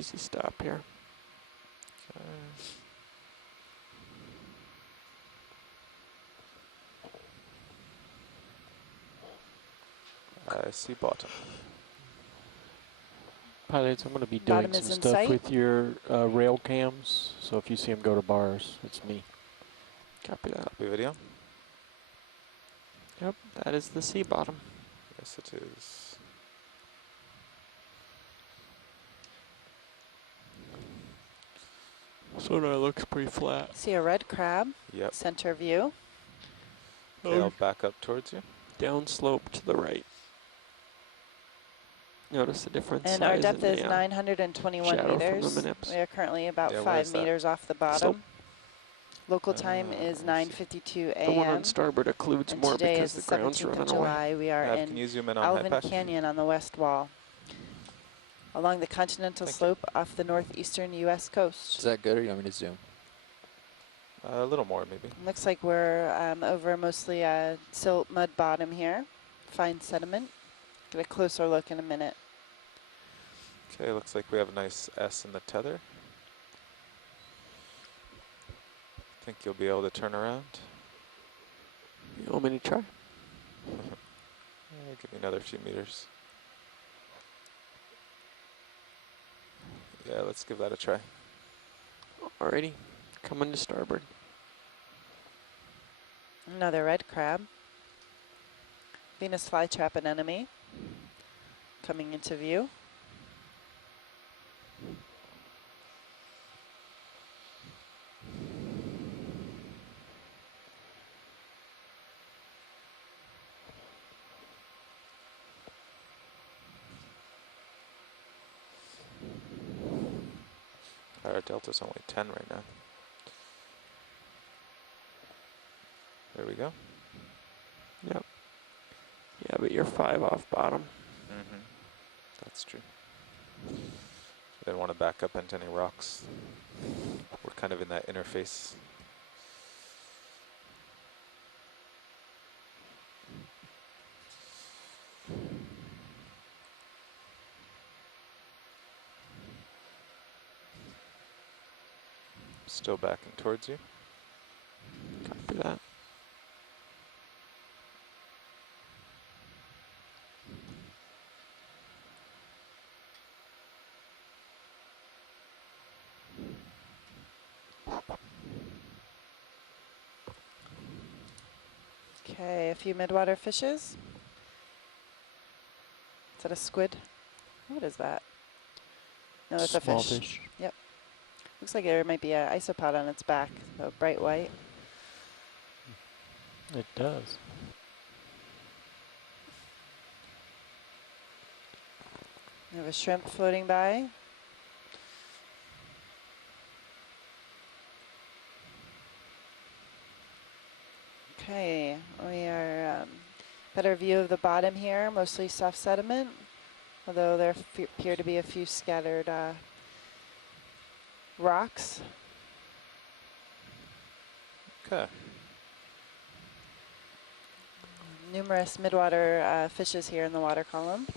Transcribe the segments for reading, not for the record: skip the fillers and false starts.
easy stop here. I see bottom. Pilots, I'm going to be Bottom doing is some in stuff sight. with your rail cams, so if you see them go to bars, it's me. Copy that. Copy video. Yep, that is the sea bottom. Yes, it is. Sonar looks pretty flat. See a red crab. Yep. Center view. Okay, I'll back up towards you. Downslope to the right. Notice the difference. And our depth is 921 shadow from the meters. Minips. We are currently about Yeah, 5 meters off the bottom. Slope. Local time is I see. 9:52 The one on a.m. starboard occludes And more today because is the the ground's 17th of running away. July. We are Can you in zoom in on Alvin Hypash? Canyon on the west wall, along the continental Thank you. slope off the northeastern U.S. coast. Is that good, or you want me to zoom? A little more, maybe. Looks like we're over mostly silt mud bottom here. Fine sediment. Get a closer look in a minute. Okay, looks like we have a nice S in the tether. Think you'll be able to turn around? You want me to try? Give me another few meters. Yeah, let's give that a try. Alrighty, coming to starboard. Another red crab. Venus flytrap anemone coming into view. Our delta's only 10 right now. There we go. Yep. Yeah, but you're 5 off bottom. Mm-hmm. That's true. Didn't want to back up into any rocks. We're kind of in that interface. Still backing towards you. Copy that. Okay, a few midwater fishes. Is that a squid? What is that? No, it's a Small fish. Yep. Looks like there might be an isopod on its back, though bright white. It does. We have a shrimp floating by. Okay, we are better view of the bottom here, mostly soft sediment, although there appear to be a few scattered rocks. Okay. Numerous midwater fishes here in the water column.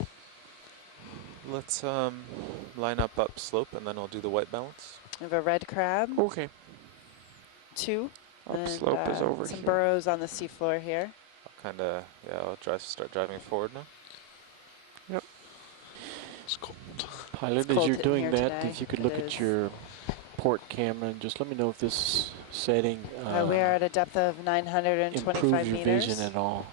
Let's line up upslope and then I'll do the white balance. We have a red crab, Okay. 2. Upslope is over some here. burrows on the seafloor here. I'll kind of, yeah, I'll start driving forward now. Yep. It's cold. Pilot, It's as cold you're in doing here that, today. if you could It look is. at your port camera and just let me know if this setting We are at a depth of 925 improves your meters. vision at all.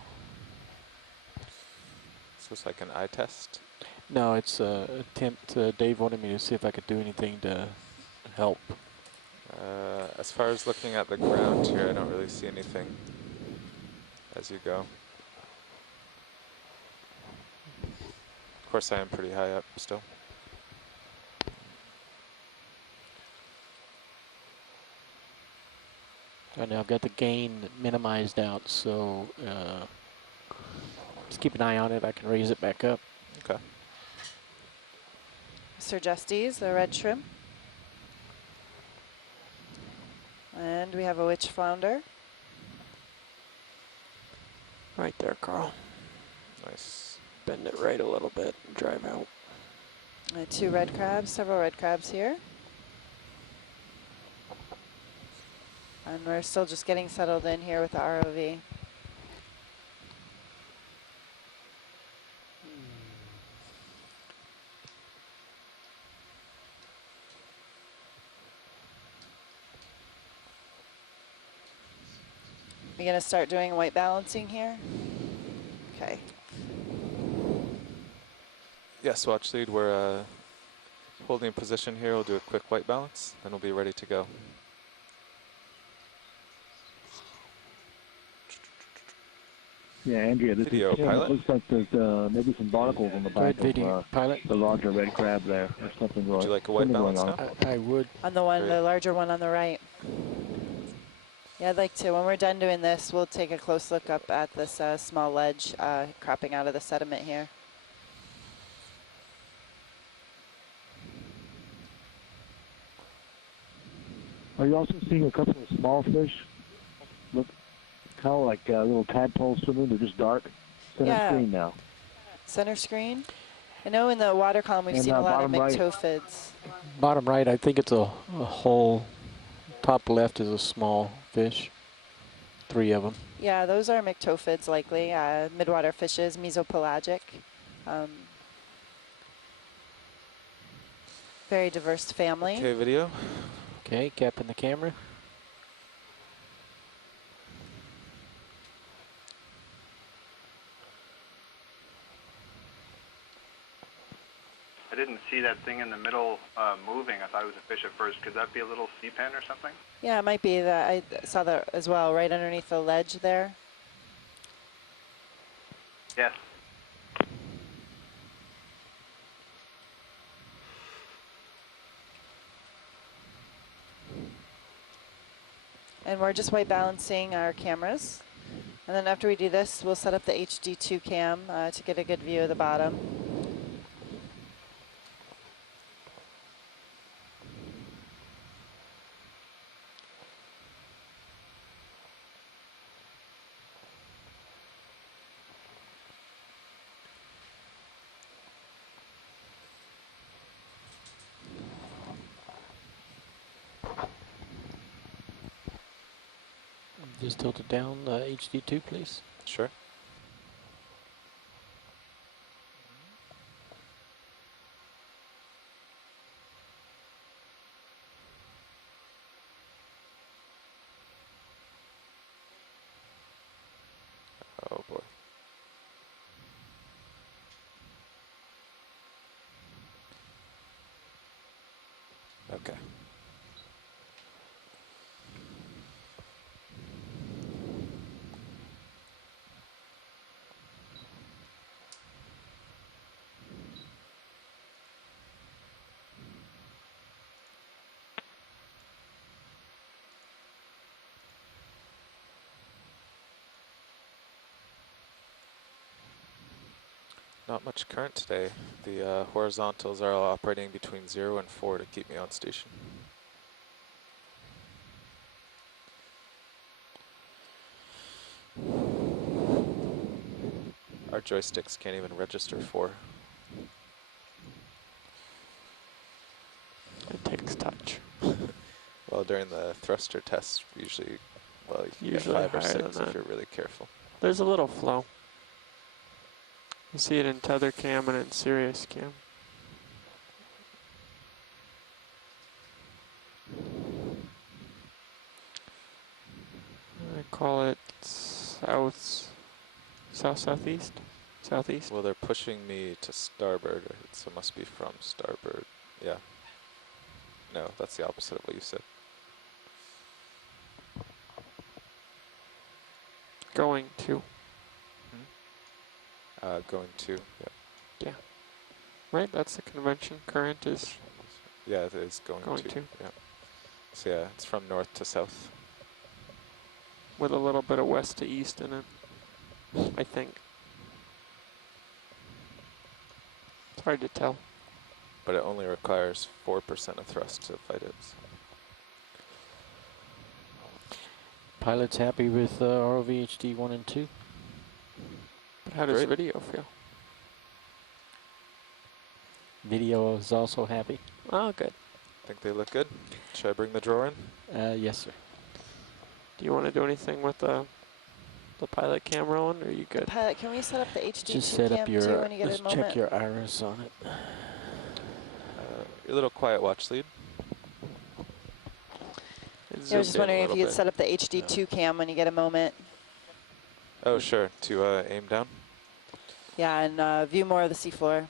So it's like an eye test. No, it's a attempt. Dave wanted me to see if I could do anything to help. As far as looking at the ground here, I don't really see anything as you go. Of course, I am pretty high up still. Right now I've got the gain minimized out, so just keep an eye on it. I can raise it back up. Okay. Sergestes, the red shrimp. And we have a witch flounder. Right there, Carl. Nice. Bend it right a little bit and drive out. 2 red crabs, several red crabs here. And we're still just getting settled in here with the ROV. You're gonna start doing white balancing here? Okay. Yes, watch lead. We're holding position here. We'll do a quick white balance, and we'll be ready to go. Yeah, Andrea, this Video is Tim. pilot. It looks like there's maybe some barnacles on the back Good video, of pilot. the larger red crab there, or something Would going, you like a white something going balance on. now? I would. On the one, Great. the larger one on the right. Yeah, I'd like to. When we're done doing this, we'll take a close look up at this small ledge cropping out of the sediment here. Are you also seeing a couple of small fish? Look, kind of like little tadpoles swimming. They're just dark. Center Yeah. screen now. Center screen. I know in the water column we've And, seen a lot of bottom right. myctophids. Bottom right, I think it's a whole. Top left is a small fish. 3 of them. Yeah, those are myctophids likely, midwater fishes, mesopelagic. Very diverse family. Okay, video. Okay, capping the camera. I didn't see that thing in the middle moving. I thought it was a fish at first. Could that be a little sea pen or something? Yeah, it might be that. I saw that as well, right underneath the ledge there. Yes. And we're just white balancing our cameras. And then after we do this, we'll set up the HD2 cam to get a good view of the bottom. Just tilt it down, HD2, please. Sure. Oh boy. Okay. Not much current today. The horizontals are all operating between 0 and 4 to keep me on station. Our joysticks can't even register 4. It takes touch. Well, during the thruster test, usually, well, you can Usually get 5 or higher 6 than if that. you're really careful. There's a little flow. You see it in tether cam and in Sirius cam. I call it southeast. Southeast. Well, they're pushing me to starboard, so it must be from starboard. Yeah. No, that's the opposite of what you said. Going to. Going to, yeah. Yeah. Right, that's the convention. Current is Yeah, it is going going to. to. Yeah. So yeah, it's from north to south. with a little bit of west to east in it, I think. It's hard to tell. But it only requires 4% of thrust to fight it. So. Pilot's happy with ROV HD 1 and 2. But how does Great. video feel? Video is also happy. Oh, good. Think they look good? Should I bring the drawer in? Yes, sir. Do you want to do anything with the pilot cam rolling, or are you good? Pilot, can we set up the HD2 Just set cam up too your, when you get let's a check moment? your iris on it. Your little quiet watch lead. It Yeah, I was zoomed just in a wondering if little you could bit. set up the HD2 cam when you get a moment. Oh, sure. To aim down. Yeah, and view more of the seafloor.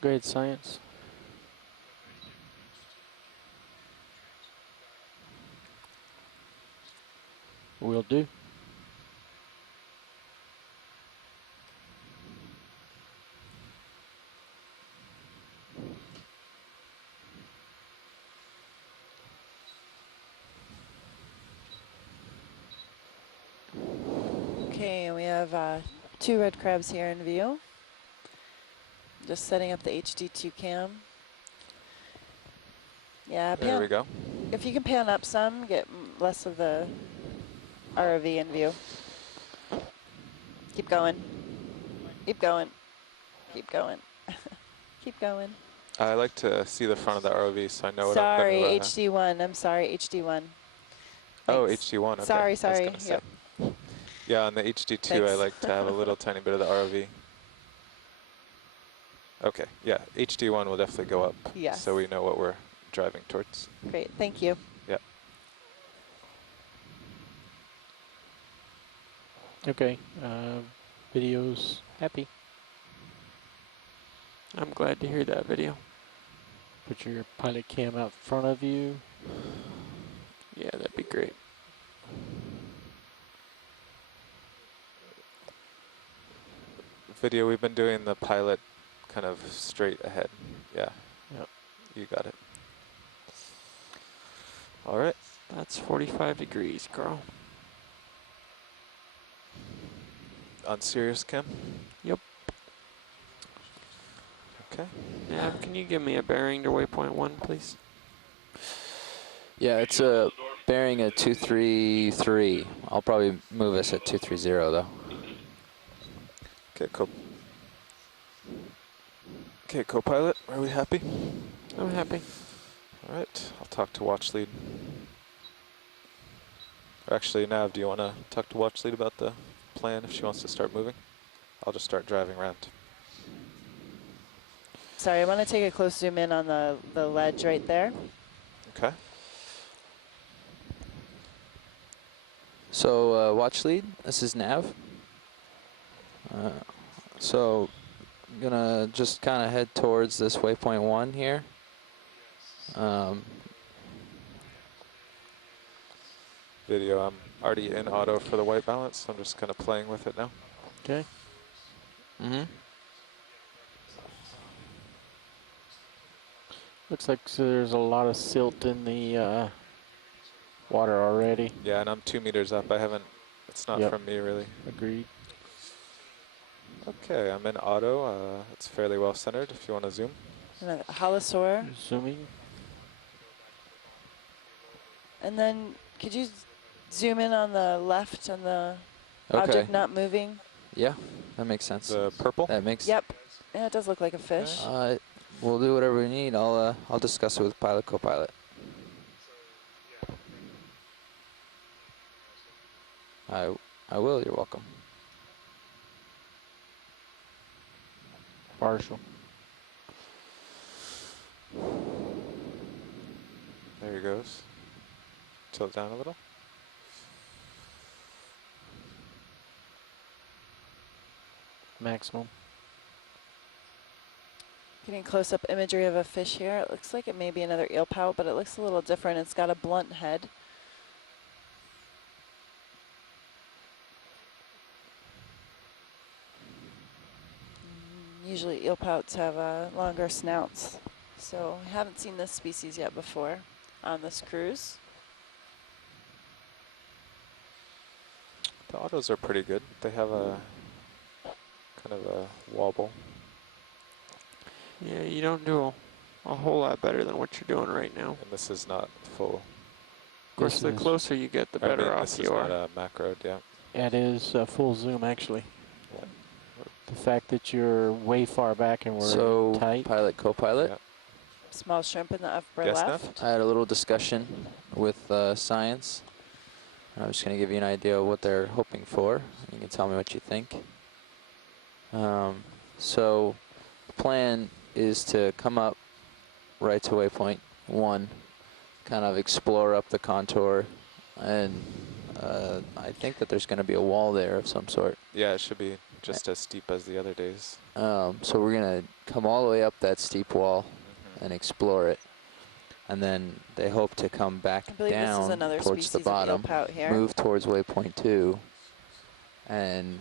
Grade science. Will do. Okay, and we have 2 red crabs here in view. Just setting up the HD2 cam. Yeah, There we go. if you can pan up some, get less of the ROV in view. Keep going. Keep going. Keep going. Keep going. I like to see the front of the ROV so I know Sorry, what I'm going to... HD1. I'm sorry, HD1. Oh, Thanks. HD1. Okay. Sorry, I was sorry. gonna say. Yep. Yeah, on the HD2, Thanks. I like to have a little tiny bit of the ROV. Okay, yeah, HD1 will definitely go up. Yes. So we know what we're driving towards. Great. Thank you. Yeah. Okay. Video's happy. I'm glad to hear that video. Put your pilot cam out front of you. Yeah, that'd be great. Video, we've been doing the pilot kind of straight ahead. Yeah. Yep. You got it. All right. That's 45 degrees, Carl. On Sirius cam? Yep. Okay. Nav, can you give me a bearing to waypoint 1, please? Yeah, it's a bearing at 233. I'll probably move us at 230 though. Okay, Okay, co-pilot, are we happy? I'm happy. All right, I'll talk to watch lead. Or actually, Nav, do you want to talk to watch lead about the plan if she wants to start moving? I'll just start driving around. Sorry, I want to take a close zoom in on the ledge right there. Okay. So watch lead, this is Nav. So I'm gonna just kind of head towards this waypoint 1 here. Video, I'm already in auto for the white balance, so I'm just kind of playing with it now. Okay. Mm-hmm. Looks like there's a lot of silt in the water already. Yeah, and I'm 2 meters up. It's not Yep. from me really. Agreed. Okay, I'm in auto. It's fairly well centered if you want to zoom. And a holosaur. Zooming. And then could you zoom in on the left on the Okay. object not moving? Yeah, that makes sense. The purple? That makes. Yep. Yeah, it does look like a fish. We'll do whatever we need. I'll discuss it with pilot, co-pilot. I will. You're welcome. Partial. There he goes. Tilt down a little. Maximum. Getting close-up imagery of a fish here. It looks like it may be another eel pout, but it looks a little different. It's got a blunt head. Usually eel pouts have longer snouts. So I haven't seen this species yet before on this cruise. The autos are pretty good. They have a kind of a wobble. Yeah, you don't do a whole lot better than what you're doing right now. And this is not full Of course, This the is- closer you get, the I better mean, off this is you not are. a macro, yeah. It is full zoom, actually. Yeah. The fact that you're way far back and we're So, tight. pilot, co-pilot. Yeah. Small shrimp in the upper Guess left. I had a little discussion with science. I'm just going to give you an idea of what they're hoping for. You can tell me what you think. So the plan is to come up right to waypoint 1, kind of explore up the contour, and I think that there's going to be a wall there of some sort. Yeah, it should be just as steep as the other days. So we're going to come all the way up that steep wall and explore it. And then they hope to come back I believe this is down another towards the species of eel bottom, pout here. move towards waypoint 2, and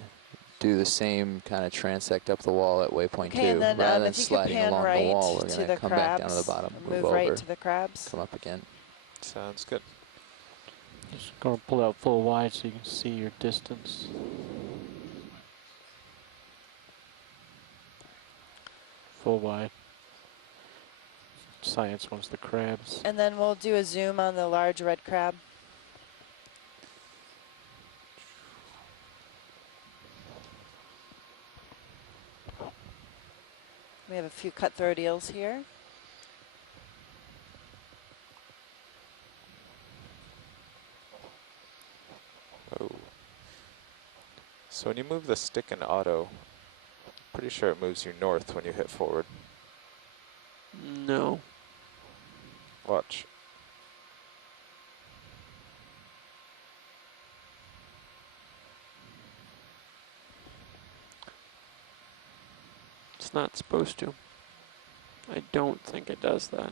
do the same kind of transect up the wall at waypoint 2. Okay, and then Rather than if you could sliding pan along right the wall, we're to going the to come back down to the crabs, bottom, move move right over, to the crabs. come up again. Sounds good. Just going to pull out full wide so you can see your distance. Full wide. Science wants the crabs. And then we'll do a zoom on the large red crab. We have a few cutthroat eels here. Oh. So when you move the stick in auto, pretty sure it moves you north when you hit forward. No. Watch. It's not supposed to. I don't think it does that.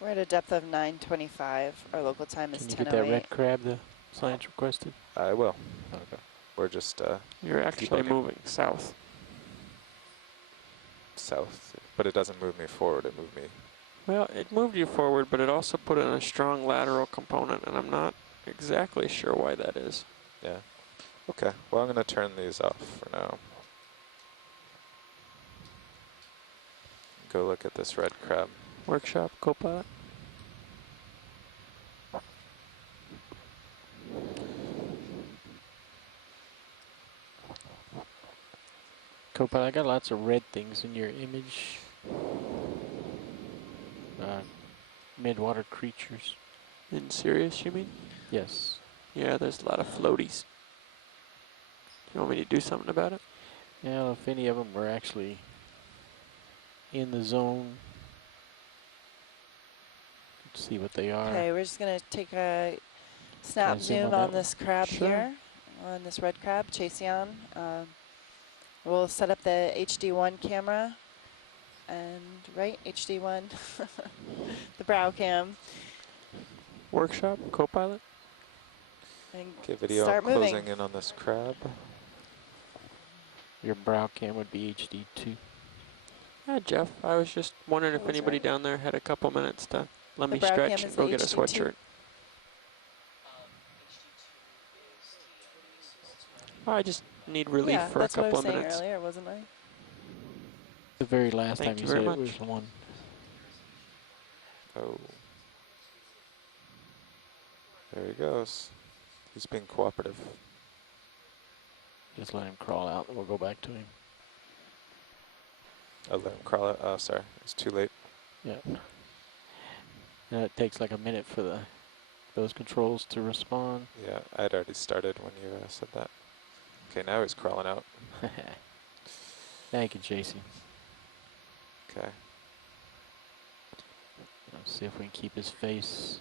We're at a depth of 925. Our local time is Can you get 10:08. that red crab the science requested? I will. Okay. We're just You're actually debugging. moving south. south, but it doesn't move me forward, it moved me. Well, it moved you forward, but it also put in a strong lateral component, and I'm not exactly sure why that is. Yeah. Okay, well, I'm going to turn these off for now. Go look at this red crab. Workshop, co-pilot. Copilot, I got lots of red things in your image. Midwater creatures. In Sirius, you mean? Yes. Yeah, there's a lot of floaties. You want me to do something about it? Now, if any of them were actually in the zone, let's see what they are. Okay, we're just going to take a snap Can I zoom zoom on on that one? this crab Sure. here, on this red crab, Chaseon. We'll set up the HD1 camera, and right, HD1, the brow cam, Workshop, co-pilot. and Okay, video, start I'm moving. closing in on this crab. Your brow cam would be HD2. Yeah, Jeff, I was just wondering if That was anybody right. down there had a couple minutes to let The me brow cam stretch is and go the get a HD2. sweatshirt. I just need relief Yeah, for a that's what I couple was of saying minutes. earlier, wasn't I? The very last Thank time you you said very it much. was one. Oh. There he goes. He's being cooperative. Just let him crawl out and we'll go back to him. I'll let him crawl out. Oh, sorry. It's too late. Yeah. And it takes like a minute for those controls to respond. Yeah, I'd already started when you said that. Okay, now he's crawling out. Thank you, Jason. Okay. Let's see if we can keep his face.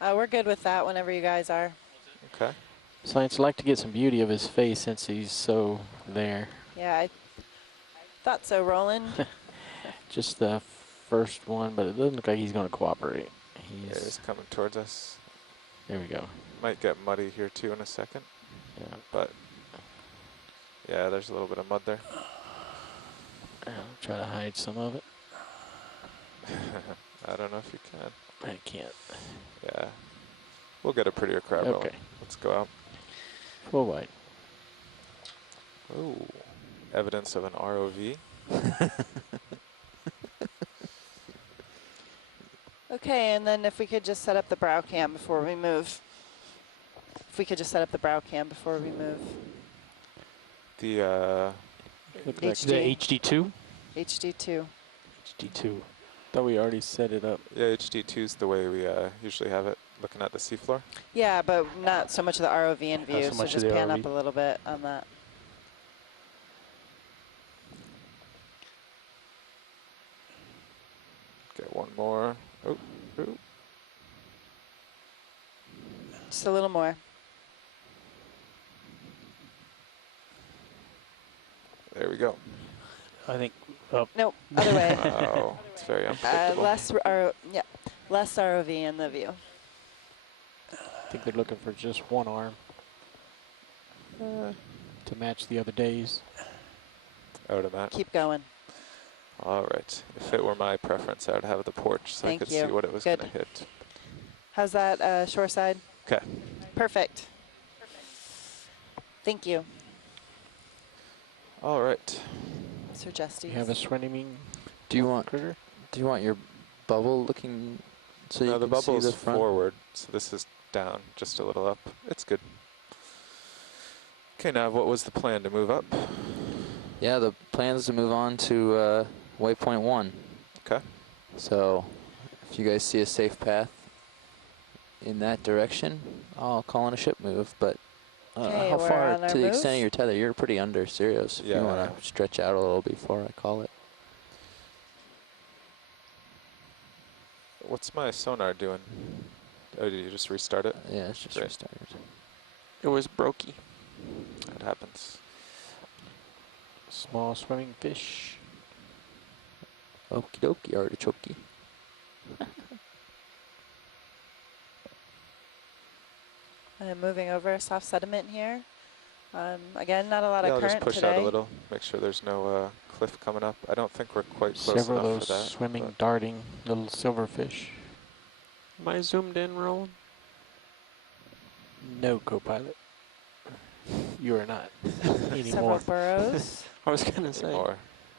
We're good with that whenever you guys are. Okay. Science would like to get some beauty of his face since he's so there. Yeah, I thought so, Roland. Just the first one, but it doesn't look like he's going to cooperate. Yeah, he's coming towards us. There we go. Might get muddy here too in a second. Yeah. But yeah, there's a little bit of mud there. I'll try to hide some of it. I don't know if you can. I can't. Yeah. We'll get a prettier crab. Okay. Roland. Let's go out. Full white. Oh. Evidence of an ROV. Okay, and then if we could just set up the brow cam before we move. If we could just set up the brow cam before we move. The Look like HD. the HD2? HD2. HD2. Thought we already set it up. yeah, HD2 is the way we usually have it, looking at the seafloor. Yeah, but not so much of the ROV in view, so so much of just the pan ROV. up a little bit on that. Get one more. Oh, oh. Just a little more. There we go. I think. Oh, Nope, other way. Wow, it's very unpredictable. less ROV in the view. I think they're looking for just one arm to match the other days. Out of that. Keep going. All right. If it were my preference, I would have the porch so Thank I could you. see what it was Good. going to hit. How's that shore side? Okay. Perfect. Thank you, All right. Sir Justice. You have a swimming Do you want critter? your bubble looking so No, you the can see bubble the is front? forward, so this is down, just a little up. It's good. Okay, now what was the plan? To move up? Yeah, the plan is to move on to waypoint 1. Okay. So if you guys see a safe path in that direction, I'll call in a ship move. But Okay, how we're far on our to the extent move. of your tether? You're pretty under, serious. If Yeah. you want to stretch out a little before I call it. What's my sonar doing? Oh, did you just restart it? Yeah, it's just Great. restarted. It was brokey. That happens. Small swimming fish. Okie dokie, artichoke. I'm moving over soft sediment here. Again, not a lot Yeah, of I'll just current push today. out a little. Make sure there's no cliff coming up. I don't think we're quite close Several of enough those for that. swimming, but darting little silverfish. Am I zoomed in, Roland? No, co-pilot. You are not Several anymore. burrows. I was gonna say, Or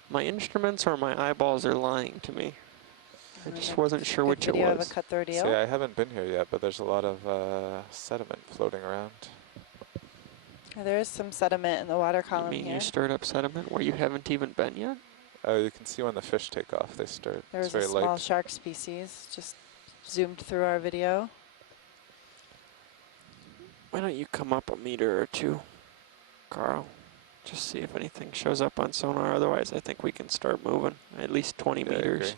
my instruments or my eyeballs are lying to me. I And just a wasn't sure good which it video of a was. cut-throat see, eel. I haven't been here yet, but there's a lot of sediment floating around. There is some sediment in the water You column mean here. you stirred up sediment where you haven't even been yet? Oh, you can see when the fish take off, they start. There's It's a very small light. shark species just zoomed through our video. Why don't you come up a meter or two, Carl? Just see if anything shows up on sonar. Otherwise, I think we can start moving. At least 20 Yeah, I meters.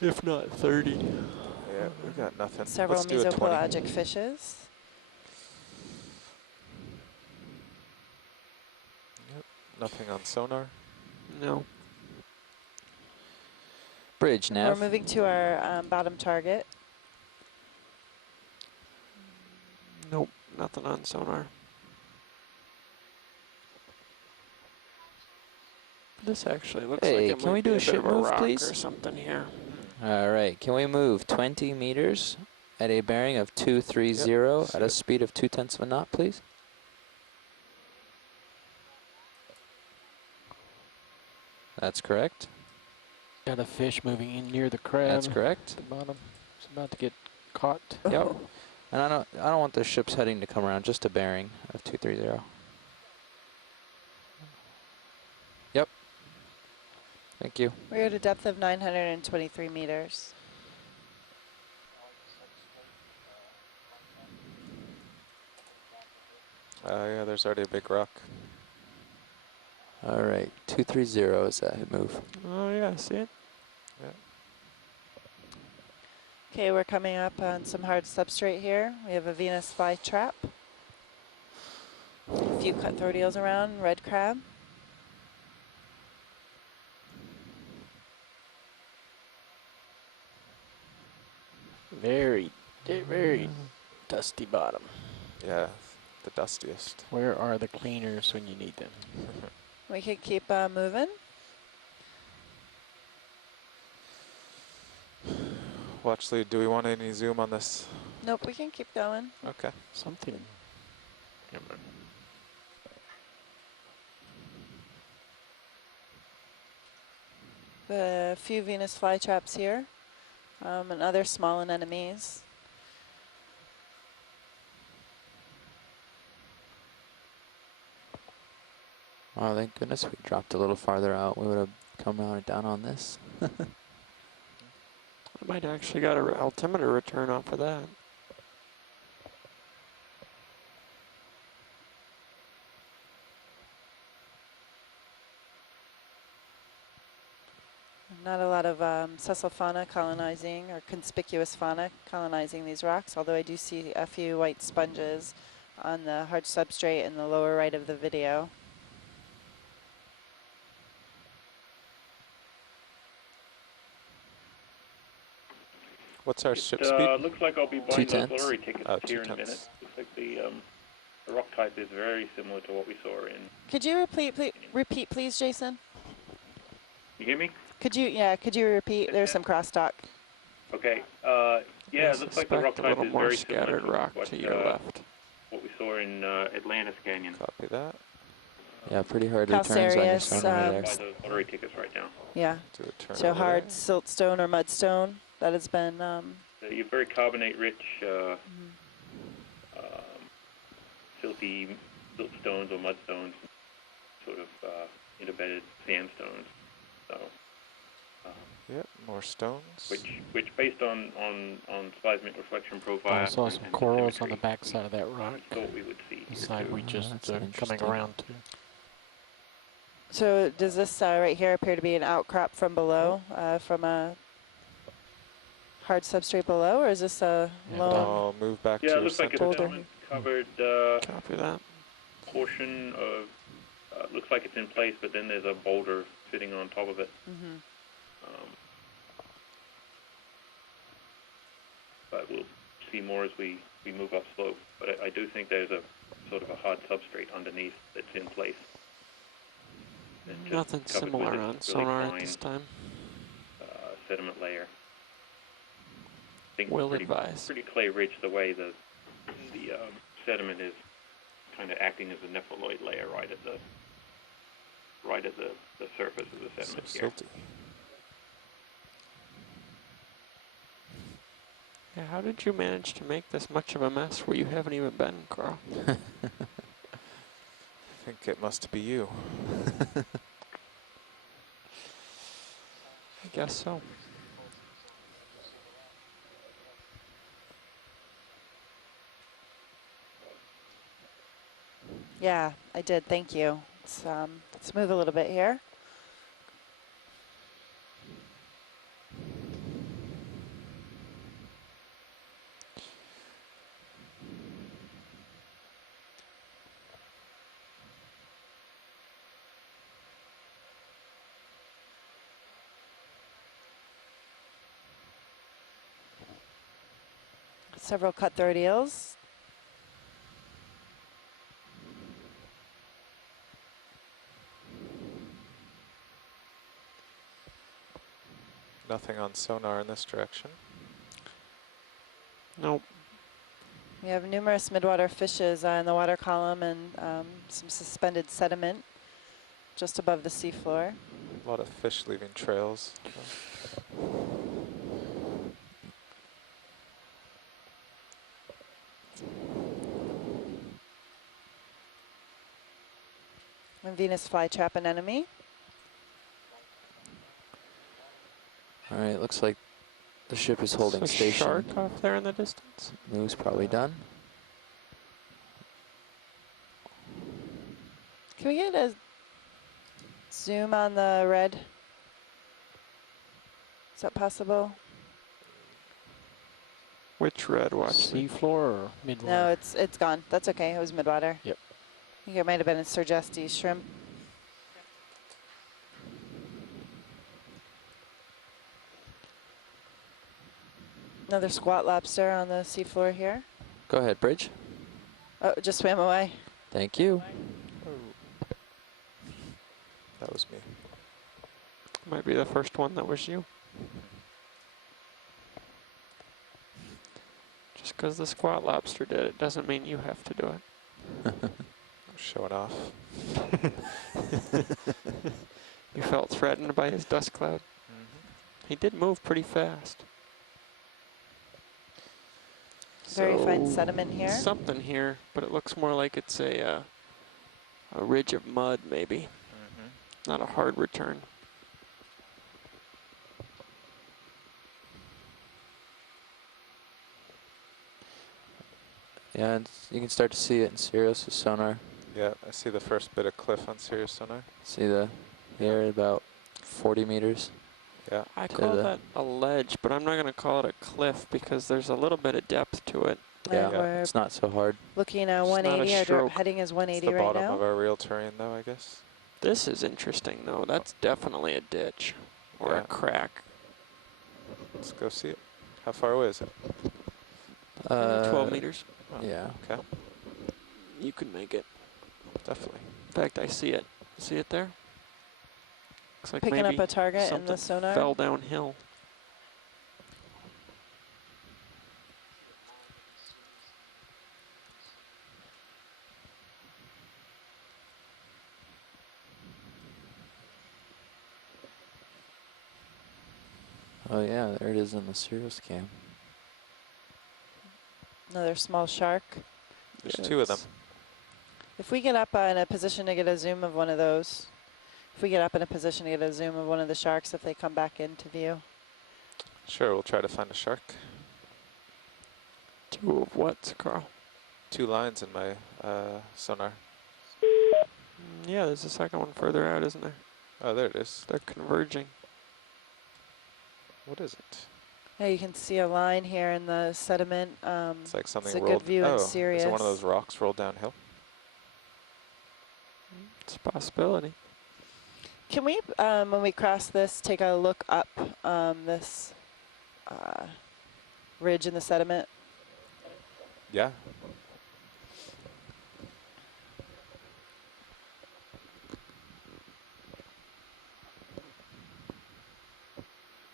If not 30. Yeah, we got nothing. Several Let's do a 20. mesopelagic fishes. Yep. Nothing on sonar. No. Bridge We're nav. moving to our bottom target. Nope. Nothing on sonar. This actually looks Hey, like it can we might do be a a bit ship of a move, rock please? or something here. All right, can we move 20 meters at a bearing of 230 Yep, at a see it. speed of 0.2 of a knot, please? That's correct. Got a fish moving in near the crab. That's correct. At the bottom. It's about to get caught. Yep. And I don't want the ship's heading to come around, just a bearing of 230. Yep. Thank you. We're at a depth of 923 meters. Yeah, there's already a big rock. All right, 230 is that move. Oh yeah, see it? Yeah. Okay, we're coming up on some hard substrate here. We have a Venus fly trap. A few cutthroat eels around, red crab. Very, very dusty bottom. Yeah, the dustiest. Where are the cleaners when you need them? We could keep moving. Watch lead, do we want any zoom on this? Nope, we can keep going. Okay. Something. A few Venus flytraps here, and other small anemones. Oh, thank goodness we dropped a little farther out. We would have come around down on this. I might actually got an altimeter return off of that. Not a lot of sessile fauna colonizing or conspicuous fauna colonizing these rocks, although I do see a few white sponges on the hard substrate in the lower right of the video. What's our ship speed? Looks like I'll be buying those 2/10. lottery tickets Oh, here in a 2/10. minute. Looks like the rock type is very similar to what we saw in. Could you repeat, please, Jason? You hear me? Could you repeat? There's some crosstalk. Okay. Yeah, it looks like the rock a type little is more very similar scattered to rock what, to your left. what we saw in Atlantis Canyon. Copy that. Yeah, pretty hard returns on your Calcareous, sonar Buy there. those lottery tickets right now. Yeah. Do a turn So over hard there. siltstone or mudstone that has been. You're very carbonate-rich, silty siltstones or mudstones, sort of interbedded sandstones. So. Yep, more stones. Which based on seismic reflection profile. I saw some and corals on symmetry, the back side of that rock. we thought we would see. The side we Oh, just that's coming interesting. around to. So does this right here appear to be an outcrop from below, from a hard substrate below, or is this a Yeah, lone? I'll move back to Yeah, it your looks like it's center. a settlement covered Copy that. portion of. Looks like it's in place, but then there's a boulder sitting on top of it. Mm-hmm. But we'll see more as we move up slope. But I do think there's a sort of a hard substrate underneath that's in place. It's just Nothing covered with similar this on really sonar at fine, this time. sediment layer. I think Will it's advise. pretty clay rich the way the sediment is kind of acting as a nepheloid layer right at the surface of the So sediment here. silty. Yeah, how did you manage to make this much of a mess where you haven't even been, Carl? I think it must be you. I guess so. Yeah, I did. Thank you. Let's move a little bit here. Several cutthroat eels. Nothing on sonar in this direction. Nope. We have numerous midwater fishes in the water column and some suspended sediment just above the seafloor. A lot of fish leaving trails. And Venus flytrap anemone. All right, looks like the ship is holding There's a station. shark off there in the distance. Move's probably done. Can we get a zoom on the red? Is that possible? Which red watch? Seafloor or midwater? No, it's gone. That's okay. It was midwater. Yep. I think it might have been a Sergestes shrimp. Another squat lobster on the seafloor here. Go ahead, Bridge. Oh, it just swam away. Thank you. Oh. That was me. Might be the first one that was you. Just because the squat lobster did it doesn't mean you have to do it. Showing off. You felt threatened by his dust cloud? He did move pretty fast. Very fine So, sediment here. something here, but it looks more like it's a ridge of mud, maybe. Not a hard return. Yeah, and you can start to see it in Sirius' sonar. Yeah, I see the first bit of cliff on Sirius sonar. See the here at about 40 meters. Yeah. I to call the- that a ledge, but I'm not going to call it a cliff because there's a little bit of depth to it. And Yeah, we're it's not so hard. looking at It's not a 180. Our stroke. heading is It's 180 the right bottom now. of our real terrain, though, I guess. This is interesting, though. That's definitely a ditch or Yeah. a crack. Let's go see it. How far away is it? 12 meters. Oh, Yeah. Okay, You can make it. definitely. In fact, I see it. See it there? Looks like Picking maybe up a target in something the sonar. fell downhill. Oh yeah, there it is in the Sirius cam. Another small shark. There's Yeah, two of them. it's- If we get up in a position to get a zoom of one of those, if we get up in a position to get a zoom of one of the sharks, if they come back into view. Sure, we'll try to find a shark. Two of what, Carl? 2 lines in my sonar. Yeah, there's a second one further out, isn't there? Oh, there it is. They're converging. What is it? Yeah, you can see a line here in the sediment. It's like something it's a rolled. good view in oh, is Sirius. it one of those rocks rolled downhill? It's a possibility. Can we, when we cross this, take a look up this ridge in the sediment? Yeah.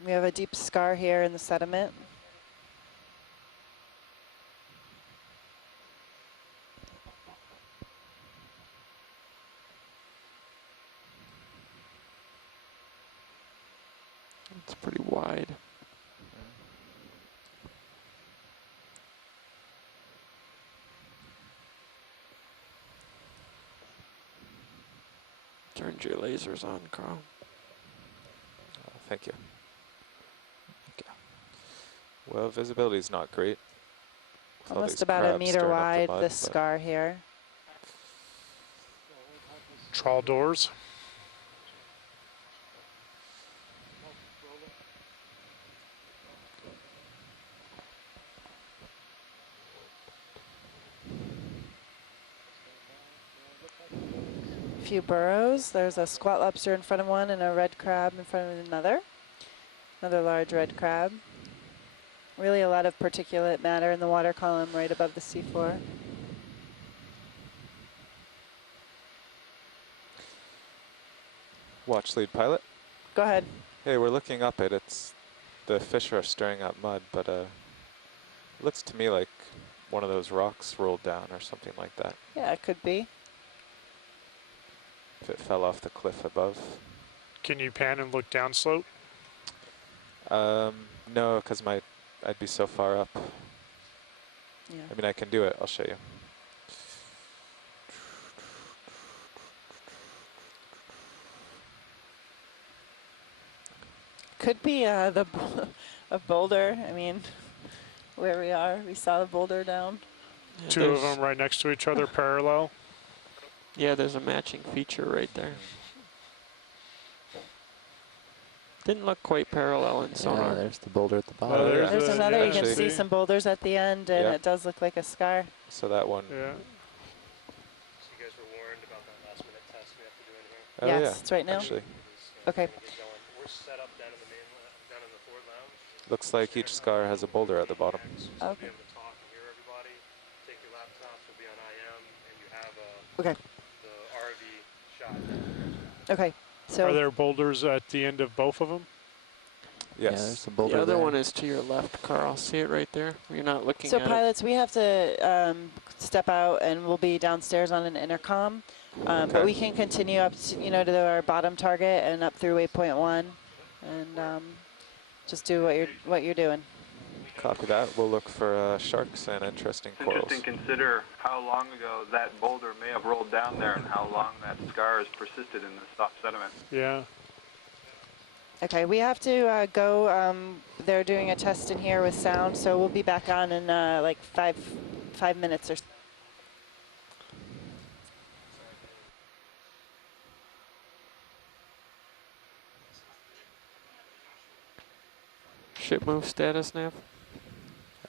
We have a deep scar here in the sediment. It's pretty wide. Turned your lasers on, Carl. Thank you. Okay. Well, visibility is not great. with all Almost these about a crabs meter stirring up the wide, mud, this but scar here. Trawl doors. A few burrows. There's a squat lobster in front of one and a red crab in front of another. Another large red crab. Really a lot of particulate matter in the water column right above the seafloor. Watch lead pilot. Go ahead. Hey, we're looking up it. It's the fish are stirring up mud, but it looks to me like one of those rocks rolled down or something like that. Yeah, it could be. If it fell off the cliff above. Can you pan and look downslope? No, because I'd be so far up. Yeah. I mean, I can do it. I'll show you. Could be a boulder. I mean, where we are, we saw the boulder down. Yeah, Two of there's- them right next to each other, parallel. Yeah, there's a matching feature right there. Didn't look quite parallel in Yeah, sonar. there's the boulder at the Oh, bottom. there's There's a- another. yeah, You can actually- see some boulders at the end, and Yeah. it does look like a scar. So that one. Yeah. So you guys were warned about that last minute test we have to do in here? Oh Yes, yeah, it's right now. actually, Okay. Gonna get going. We're set up down in the main, down in the Ford Lounge. looks like each scar has a boulder at the bottom. So you'll Okay. be able to talk and hear everybody. Take your laptops, you'll be on IM, and you have Okay. the RV shot. Okay. So Are there boulders at the end of both of them? Yeah, Yes. there's the boulder The other there. one is to your left, Carl. See it right there? You're not looking So at pilots, we have to step out, and we'll be downstairs on an intercom. But we can continue up to, to our bottom target and up through waypoint 1. And just do what you're doing. Copy that. We'll look for sharks and interesting It's corals. interesting. Consider how long ago that boulder may have rolled down there and how long that scar has persisted in the soft sediment. Yeah. Okay, we have to go. They're doing a test in here with sound, so we'll be back on in like five minutes or so. Ship move status, Nav?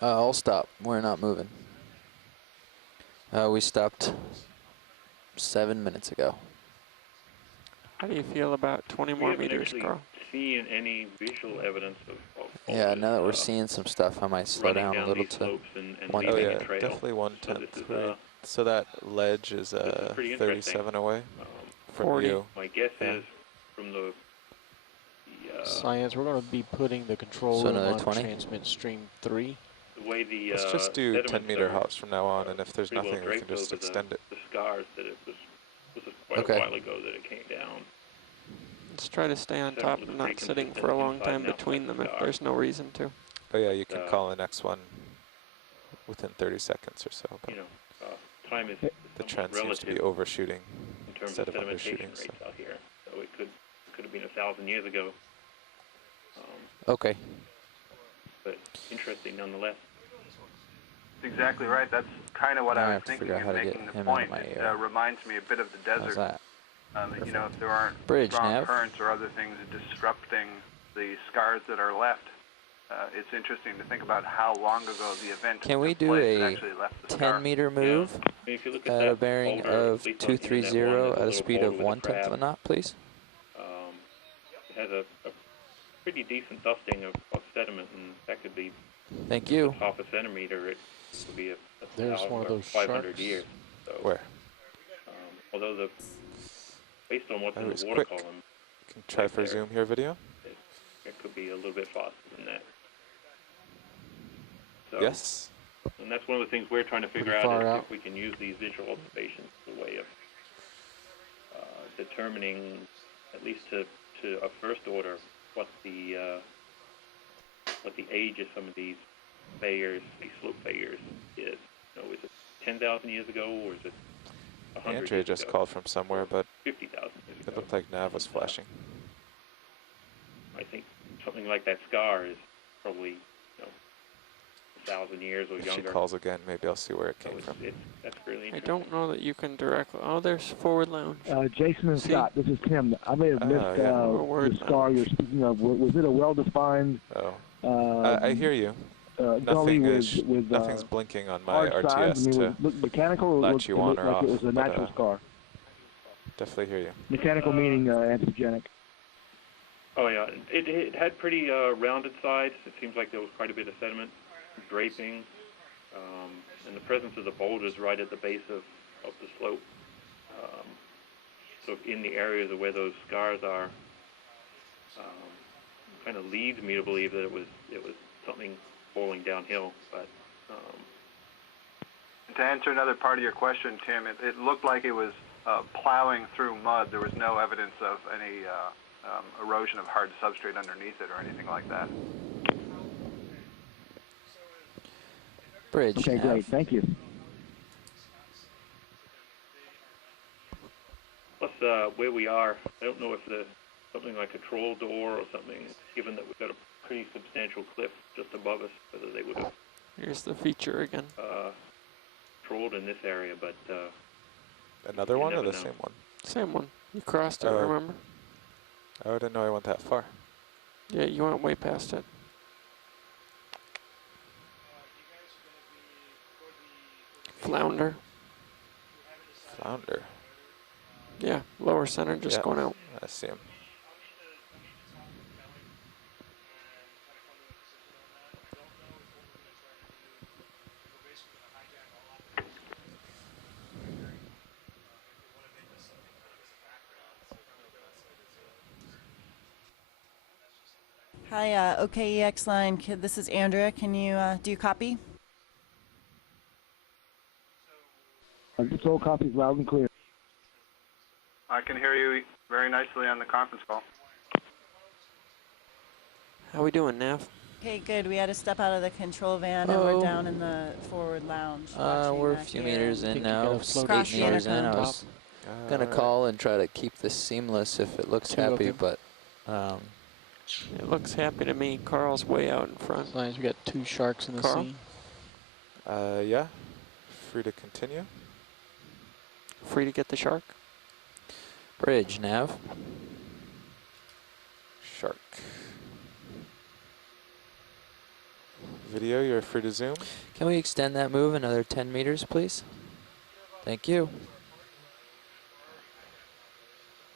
I'll stop. We're not moving. We stopped 7 minutes ago. How do you feel about 20 We more haven't meters, actually Carl? seen any visual evidence of Yeah, boulders, now that we're seeing some stuff, I might slow running down a down little these to slopes and one Oh leaving yeah, a trail. definitely So 1/10. this is, So that ledge is this is pretty interesting. 37 away from 40. you. My guess Yeah. is from the Science, we're going to be putting the control So room another on 20? transmit stream 3. way the Let's just do sediments 10-meter are hops from now on, and if there's pretty well nothing, we can draped just over extend it. the scars that it was quite Okay. a while ago that it came down. Let's try to stay on So it top looks and pretty not sitting consistent for a long inside time and outside between the them if scar. there's no reason to. Oh yeah, you can Uh, call the next one within 30 seconds or so. But You know, time is the somewhat trend seems to be relative overshooting in terms instead of of sedimentation undershooting. rates So. out here. So it could have been 1,000 years ago. Okay. But interesting nonetheless. That's exactly right. That's kind of what Now I I was have to thinking figure out in how to get making the him out of point. my It ear. reminds me a bit of the How's desert. that? You know, if there aren't Bridge, strong Nav. currents or other things disrupting the scars that are left, it's interesting to think about how long ago the event Can we took do place that a actually left the scar. 10-meter move I mean, if you look at at that a bearing boulder, of at least on- in that one, 230 there's at a little speed boulder of with a 1/10 of a crab. knot, please? It has a pretty decent dusting of sediment, and that could be Thank you. half a centimeter. It could be a There's 1,000 one of or those 500 sharks. years. So, Where? although based on what's That in was the water quick. column, Can try right for there. zoom here video. it could be a little bit faster than that. So, Yes. And that's one of the things we're trying to figure Pretty out far is out. if we can use these visual observations as a way of determining, at least to a first order, what the age of some of these failures, these slope failures is. You know, is it 10,000 years ago, or is it 100 Andrea years just ago, called from somewhere, but 50,000 years it ago? looked like nav was flashing. I think something like that scar is probably 1,000 years or If younger. she calls again, maybe I'll see where it So came from. that's really I interesting. don't know that you can directly. Oh, there's forward lounge. Jason and See? Scott, this is Tim. I may have missed yeah. the scar you're speaking of. Was it a well-defined I hear you. gully Nothing's blinking on my hard sides? RTS I mean, to was it look mechanical, or latch you on looked or like off. it was a but, natural scar? Definitely hear you. Mechanical meaning anthropogenic. Oh yeah, it had pretty rounded sides. It seems like there was quite a bit of sediment draping, and the presence of the boulders right at the base of the slope. So in the areas of where those scars are, kind of leads me to believe that it was something falling downhill. But To answer another part of your question, Tim, it looked like it was plowing through mud. There was no evidence of any erosion of hard substrate underneath it or anything like that. Bridge, Okay, nav. great. Thank you. plus, where we are, I don't know if something like a troll door or something, given that we've got a pretty substantial cliff just above us, whether they would have Here's the feature again. trolled in this area, but Another you one or never the know. same one? Same one. You crossed it, Oh. remember? I didn't know I went that far. Yeah, you went way past it. Flounder. Flounder. Yeah, lower center, just Yeah. going out. I see him. Hi, OKEX line. This is Andrea. Can you do you copy? This all copies loud and clear. I can hear you very nicely on the conference call. How we doing, Nav? Okay, good. We had to step out of the control van and we're down in the forward lounge. We're a few meters in now. 8 meters in. I was gonna call and try to keep this seamless if it looks happy, but it looks happy to me. Carl's way out in front. As long as we got 2 sharks in the sea. Yeah. Free to continue. Free to get the shark. Bridge, Nav. Shark. Video, you're free to zoom. Can we extend that move another 10 meters, please? Thank you.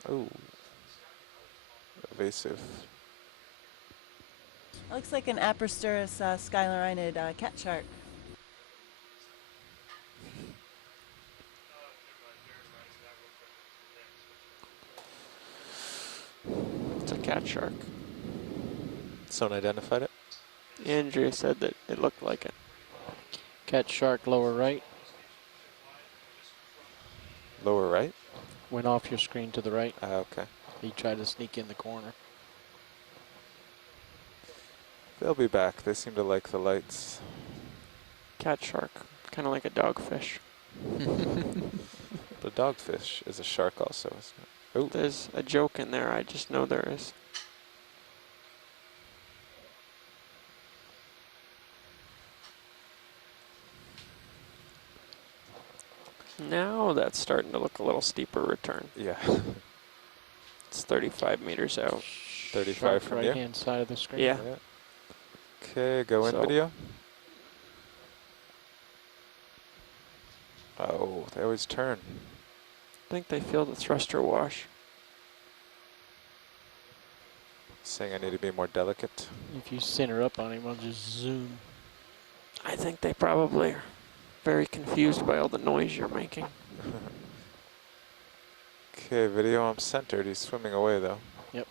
Oh. Evasive. Looks like an Apersturus skylarinid cat shark. It's a cat shark. Someone identified it? Andrea said that it looked like it. Cat shark lower right. Lower right? Went off your screen to the right. Okay. He tried to sneak in the corner. They'll be back. They seem to like the lights. Cat shark. Kind of like a dogfish. The dogfish is a shark also, isn't it? Oh. There's a joke in there. I just know there is. Now that's starting to look a little steeper return. Yeah. It's 35 meters out. 35 from you? Right hand side of the screen. Yeah. Okay, go in video. Oh, they always turn. I think they feel the thruster wash. Saying I need to be more delicate. If you center up on him, I'll just zoom. I think they probably are very confused by all the noise you're making. Okay, video, I'm centered. He's swimming away though. Yep.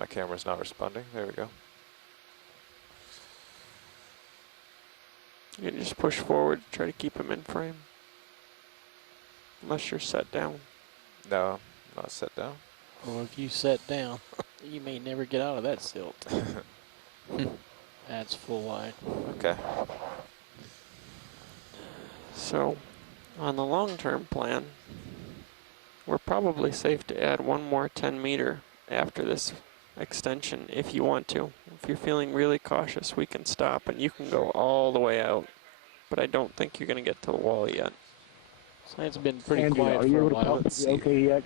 My camera's not responding. There we go. You can just push forward, try to keep him in frame. Unless you're set down. No, I'm not set down. Well, if you set down, you may never get out of that silt. That's full wide. Okay. So, on the long-term plan, we're probably safe to add one more 10 meter after this extension if you want to. If you're feeling really cautious, we can stop and you can go all the way out. But I don't think you're going to get to the wall yet. So it's been pretty Andy, quiet are you for a able to while. talk to the OKEX?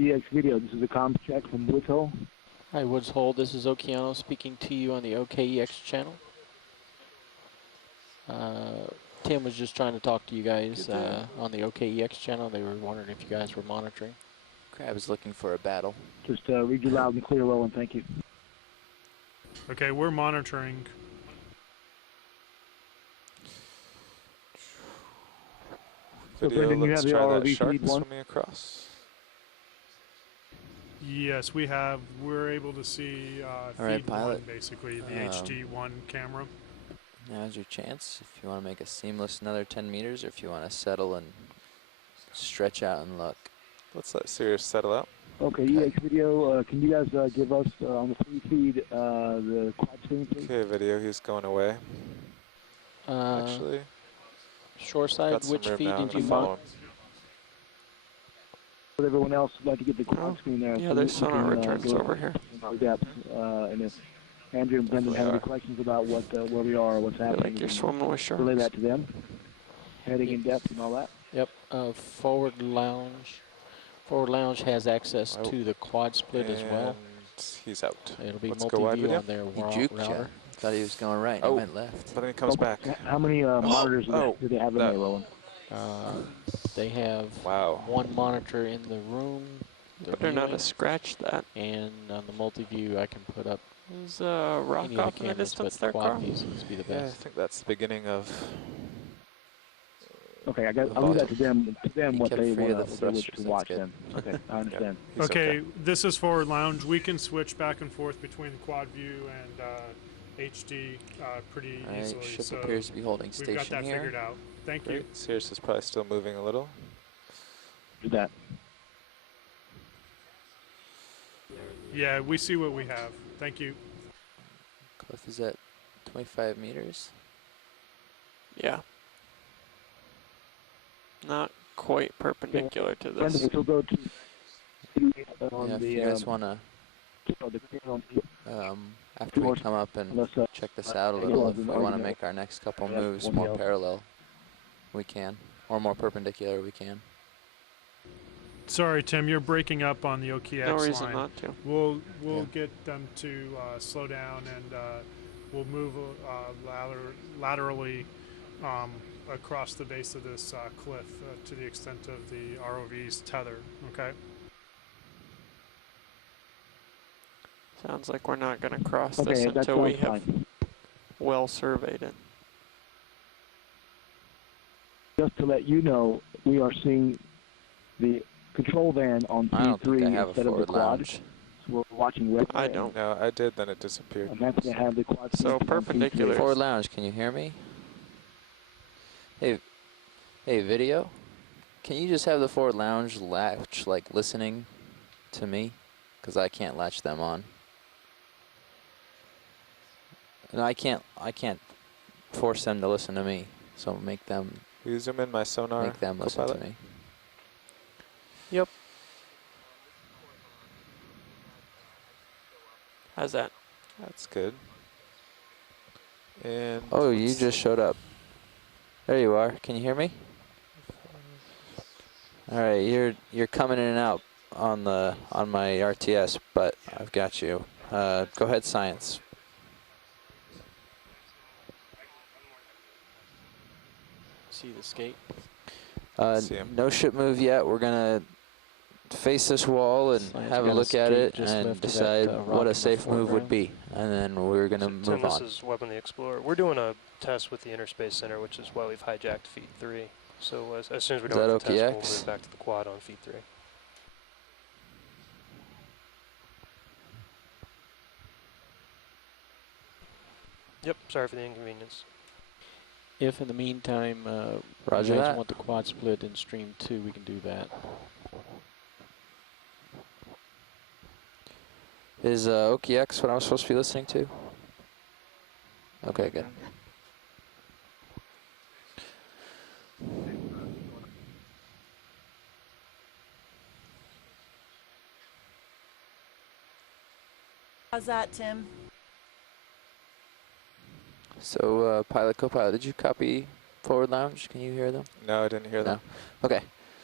EX video, this is a comms check from Woods Hole. Hi, Woods Hole. This is Okeanos speaking to you on the OKEX channel. Tim was just trying to talk to you guys on the OKEX channel. They were wondering if you guys were monitoring. Crab is looking for a battle. Just read you loud and clear, Roland. Thank you. Okay, we're monitoring. So Video, Brendan, you let's have the try that ROV shark feed one? swimming across. Yes, we have. We're able to see All right, feed pilot. one, basically, the HD1 camera. Now's your chance if you want to make a seamless another 10 meters or if you want to settle and stretch out and look. Let's let Sirius settle out. Okay, EX video, can you guys give us on the free feed the quad screen, please? Okay, video, he's going away. Actually, Shoreside, got some which room feed now. I'm did you gonna follow want? him. Would everyone else like to get the quad screen there? Yeah, so there's we sonar can, returns go over here. more depth, and if Andrew and Brendan have any questions about what where we are, what's happening, Like you're swimming with sharks. relay that to them. Heading in depth and all that. Yep. Forward lounge. Forward lounge has access to the quad split as well. And he's out. It'll be Let's go wide multi-view video. on their He juked router. you. Thought he was going right. Oh. He went left. But then he comes back. How many monitors do they have in that- there, Roland? They have one monitor in the room. Better not have scratched that. And on the multi-view, I can put up There's a rock any of the off in the cameras, distance but there, quad Carl. view seems to be the Yeah, I best. think that's the beginning of. Okay, I'll leave that to them. What kept they free of want the to thrusters, watch that's then. Okay, I understand. Okay, this is forward lounge. We can switch back and forth between the quad view and HD pretty All right, easily. ship So appears to be holding we've got station that here. figured out. Thank you. Great. Sirius is probably still moving a little. Do that. Yeah, we see what we have. Thank you. Cliff is at 25 meters. Yeah. Not quite perpendicular to this. If you'll go to on Yeah, if the, you guys want to, after we come up and check this out a little, if we want to make our next couple moves more parallel, we can, or more perpendicular, we can. Sorry, Tim, you're breaking up on the OKX No reason line. not to. We'll get them to slow down, and we'll move laterally across the base of this cliff to the extent of the ROV's tether. Okay. Sounds like we're not going to cross this until we have well surveyed it. Just to let you know, we are seeing the control van on V3 instead of the quad. So we're watching weather. I don't. No, I did, then it disappeared. I'm happy to have the quad. So perpendicular. Forward lounge, can you hear me? Hey, video? Can you just have the forward lounge latch, like, listening to me? Because I can't latch them on. No, I can't force them to listen to me. So make them. Will you zoom in my sonar? Make them listen Copilot? to me. Yep. How's that? That's good. And oh, you just showed up. There you are. Can you hear me? All right, you're coming in and out on my RTS, but I've got you. Go ahead, science. See the skate? No ship move yet. We're gonna face this wall and have a look at it and decide what a safe move would be, and then we're gonna move Tim, on. this is Weapon the Explorer. We're doing a test with the Interspace Center, which is why we've hijacked Feed 3. So as soon as we're done with the test, we'll move back to the quad on Feed 3. Yep, sorry for the inconvenience. If in the meantime Roger you guys that. want the quad split in stream 2, we can do that. Is Okeanos what I'm supposed to be listening to? Okay, good. How's that, Tim? So, pilot, co-pilot, did you copy forward lounge? Can you hear them? no, I didn't hear that. Okay.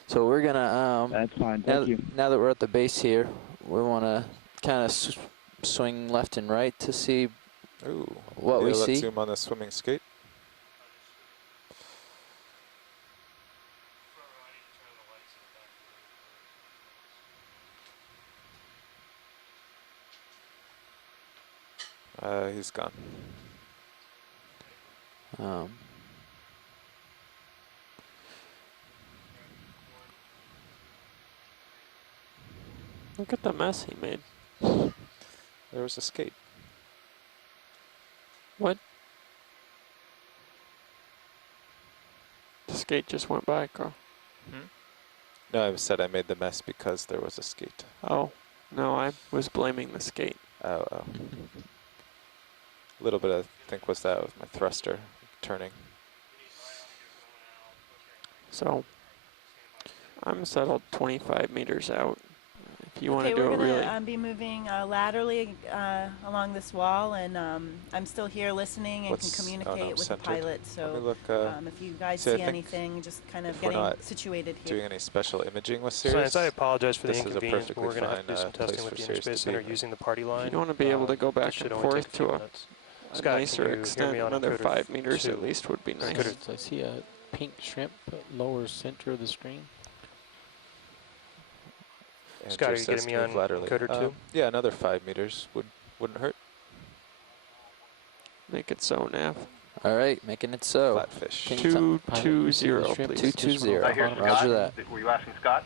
So we're gonna That's fine. Thank you. now that we're at the base here, we want to kind of swing left and right to see Ooh. what we let's see. zoom on the swimming skate. He's gone. Look at the mess he made. There was a skate. What? The skate just went by, Carl. No, I said I made the mess because there was a skate. Oh, no, I was blaming the skate. Oh. A little bit, I think, was that with my thruster turning. So, I'm settled 25 meters out. If you want to Okay, do we're it really. going to be moving laterally along this wall, and I'm still here listening and can communicate with the pilot. So Let me look, if you guys see, I see think anything, just kind of if we're getting not situated here. doing any special imaging with Sirius. Science, I apologize for the This is a inconvenience, but we're perfectly going to have to do fine, some testing place with for the Sirius to Interspace be. Center using the party line. If you want to be able to go This back should and only take forth a few to a minutes. a Scott, nicer can you hear extent, me on another encoder 5 meters 2? at least would be nice. Encoder- I see a pink shrimp lower center of the screen. Scott, are Andrew you getting says me to on move laterally. encoder 2? Yeah, another 5 meters wouldn't hurt. Make it so, Nav. All right, making it so. Flatfish. Can you tell- 220, please. 220. I hear Scott. Roger that. Were you asking Scott?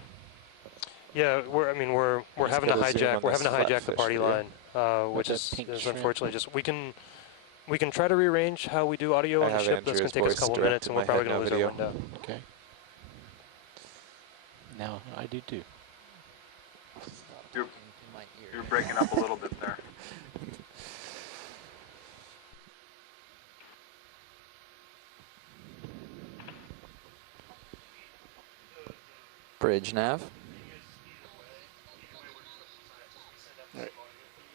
Yeah, we're having to get a zoom hijack. on We're this having to hijack the flatfish party here. line, which that is pink is shrimp. unfortunately just we can. We can try to rearrange how we do audio on the ship. That's going to take us a couple minutes, and we're probably going to lose our window. Okay. Now I do too. You're breaking up a little bit there. Bridge nav.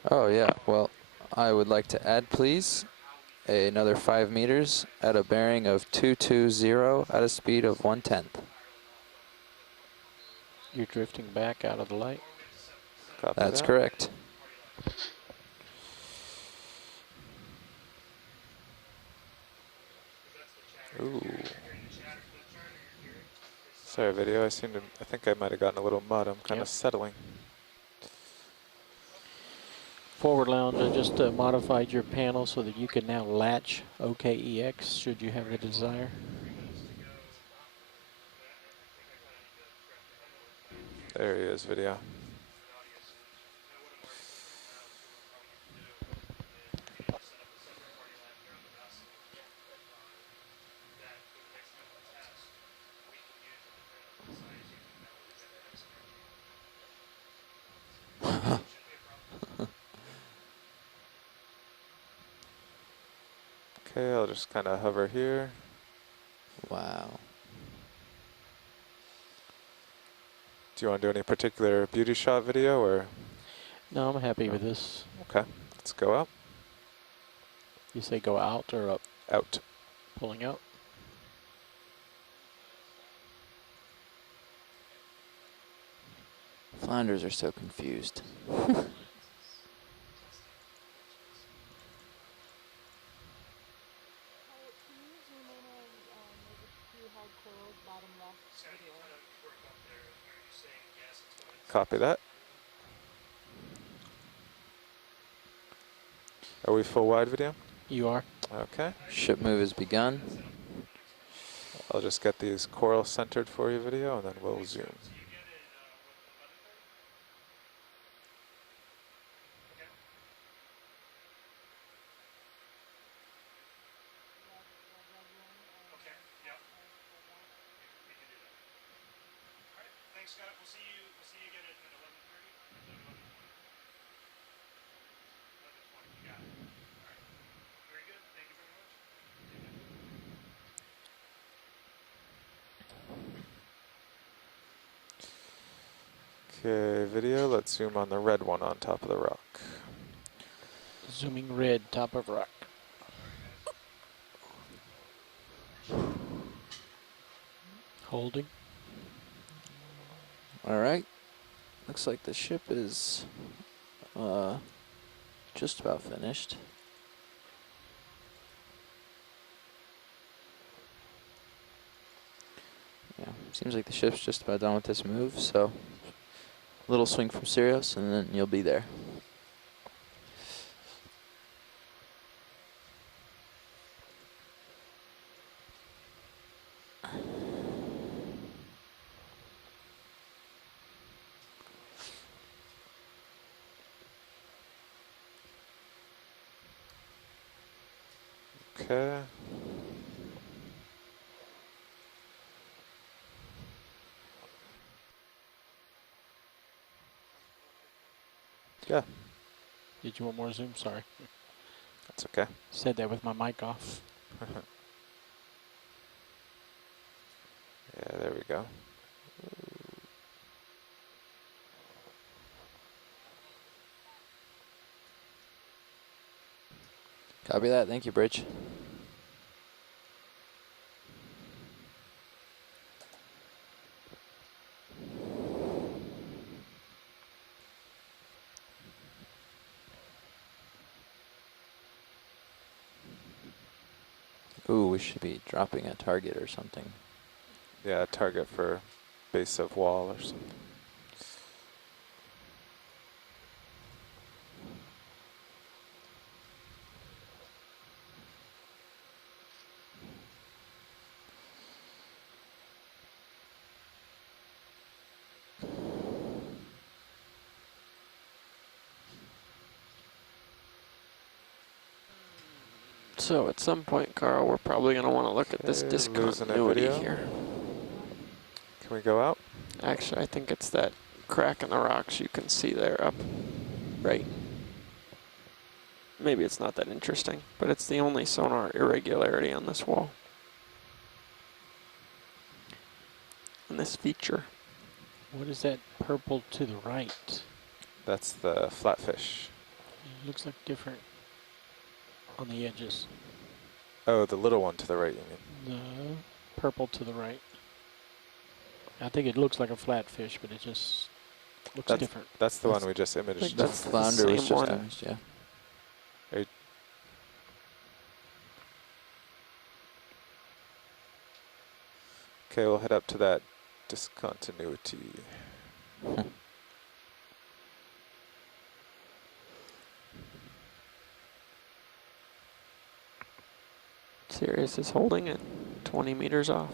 Oh yeah, well, I would like to add, please, another 5 meters at a bearing of 220 at a speed of 1/10. You're drifting back out of the light? Copy That's that. correct. Ooh. Sorry, video. I think I might have gotten a little mud. I'm kind of settling. Forward lounge, I just modified your panel so that you can now latch OKEX should you have the desire. There he is, video. Okay, I'll just kind of hover here. Wow. Do you want to do any particular beauty shot video, or? No, I'm happy with this. Okay, let's go out. You say go out or up? Out. Pulling out. Flounders are so confused. Copy that. Are we full wide video? You are. Okay. Ship move has begun. I'll just get these coral centered for you, video, and then we'll zoom. Okay, video, let's zoom on the red one on top of the rock. Zooming red, top of rock. Holding. All right. Looks like the ship is just about finished. Yeah, seems like the ship's just about done with this move, so a little swing from Sirius, and then you'll be there. Okay. Yeah. Did you want more zoom? Sorry. That's okay. Said that with my mic off. Yeah, there we go. Copy that. Thank you, Bridge. Ooh, we should be dropping a target or something. Yeah, target for base of wall or something. So at some point, Carl, we're probably going to want to look at this discontinuity here. Can we go out? Actually, I think it's that crack in the rocks you can see there up. Right. Maybe it's not that interesting, but it's the only sonar irregularity on this wall. And this feature. What is that purple to the right? That's the flatfish. It looks like different on the edges. Oh, the little one to the right, you mean? The purple to the right. I think it looks like a flatfish, but it just looks different. That's the one we just imaged. That's the flounder was just imaged, yeah. Okay, we'll head up to that discontinuity. Sirius is holding it 20 meters off.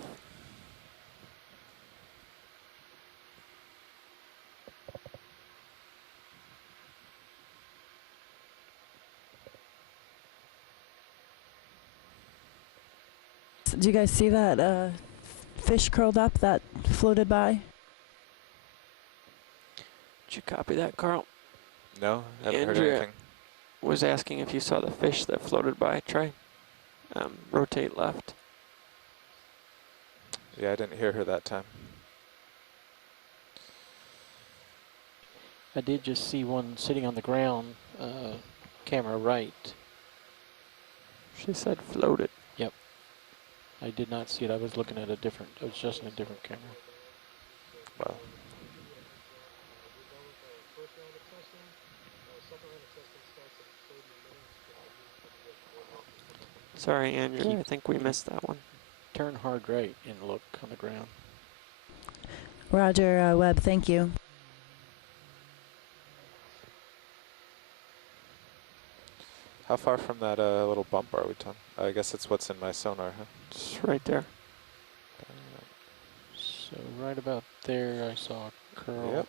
Do you guys see that fish curled up that floated by? Did you copy that, Carl? No, haven't heard Andrea anything. was asking if you saw the fish that floated by. Try rotate left. Yeah, I didn't hear her that time. I did just see one sitting on the ground, camera right. She said floated. Yep. I did not see it. I was looking at a different, it was just in a different camera. Well. Sorry, Andrew, I think we missed that one. Turn hard right and look on the ground. Roger, Webb, thank you. How far from that little bump are we, Tom? I guess it's what's in my sonar, huh? It's right there. So right about there I saw a curl. Yep.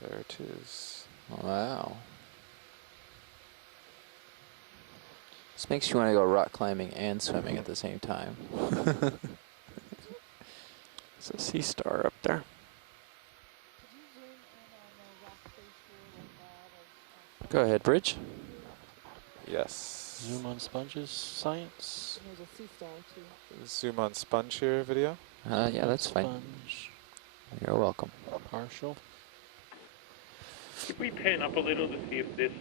There it is. Wow. This makes you want to go rock climbing and swimming at the same time. It's a sea star up there. Go ahead, Bridge. Yes. Zoom on sponges, science. There's a sea star too. Zoom on sponge here video. Yeah, that's fine. Sponge. You're welcome. Partial. Could we pan up a little to see if this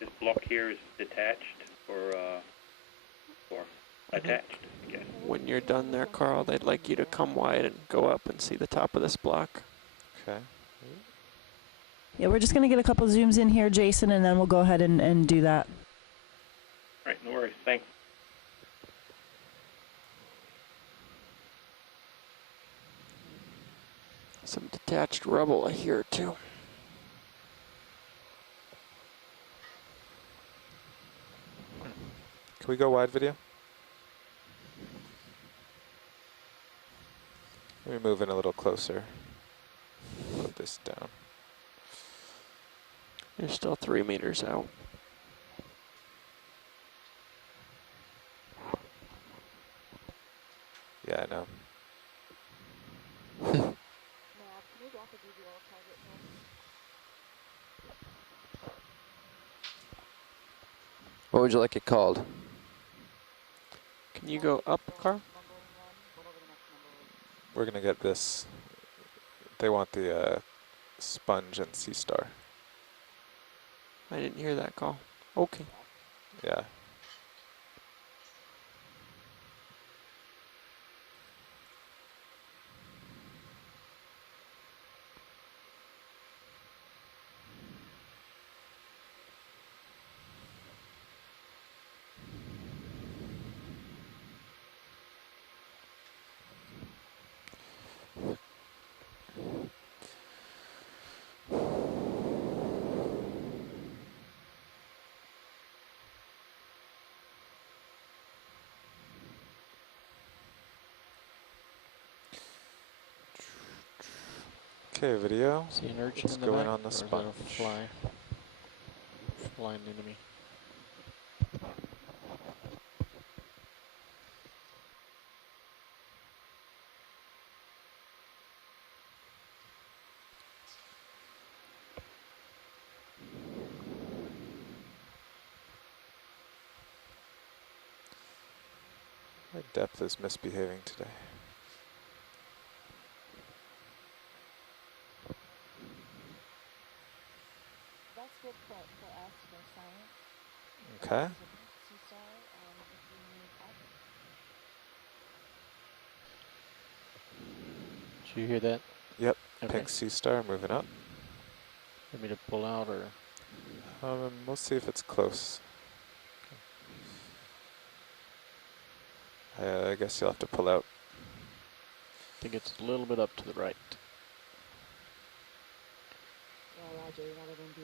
this block here is detached or attached? I guess. When you're done there, Carl, they'd like you to come wide and go up and see the top of this block. Okay. Yeah, we're just going to get a couple zooms in here, Jason, and then we'll go ahead and do that. All right, no worries. Thanks. Some detached rubble I hear too. Can we go wide video? Let me move in a little closer. Put this down. You're still 3 meters out. Yeah, I know. What would you like it called? Can you go up, Carl? We're gonna get this. They want the sponge and sea star. I didn't hear that call. Okay. Yeah. Okay, video. See an urchin Let's in the go back, in on the or is that sponge. a fly flying into me? My depth is misbehaving today. That's good for us for science. Okay. Sea star, if you move up. Did you hear that? Yep. Okay. Pink sea star moving up. Want me to pull out or? We'll see if it's close. I guess you'll have to pull out. I think it's a little bit up to the right. Yeah, Roger, that'll then be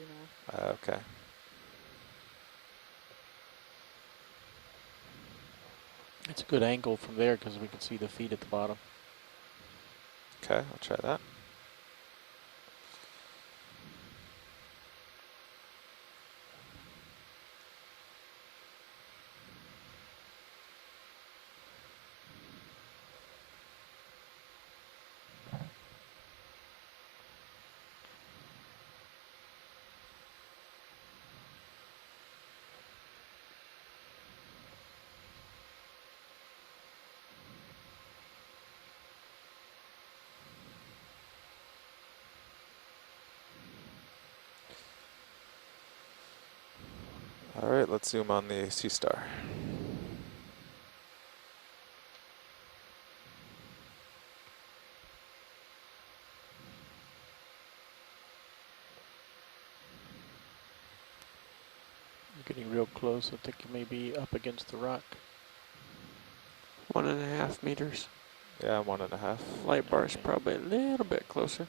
enough. Okay. It's a good angle from there because we can see the feet at the bottom. Okay, I'll try that. All right, let's zoom on the sea star. You're getting real close. I think you may be up against the rock. 1.5 meters. Yeah, 1.5. Light bar is probably a little bit closer.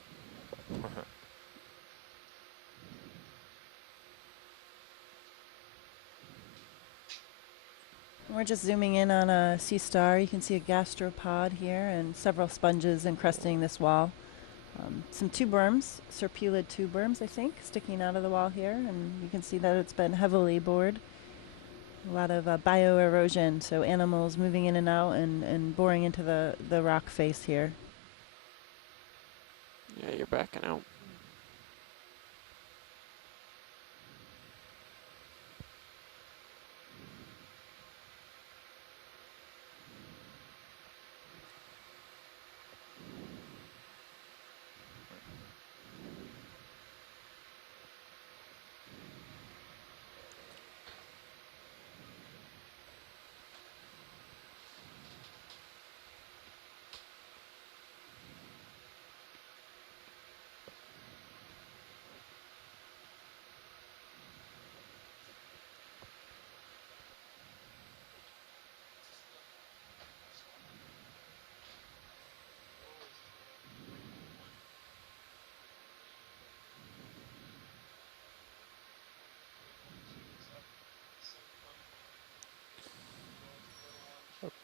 We're just zooming in on a sea star. You can see a gastropod here and several sponges encrusting this wall. Some tube worms, serpulid tube worms, I think, sticking out of the wall here, and you can see that it's been heavily bored. A lot of bioerosion, so animals moving in and out and boring into the rock face here. Yeah, you're backing out.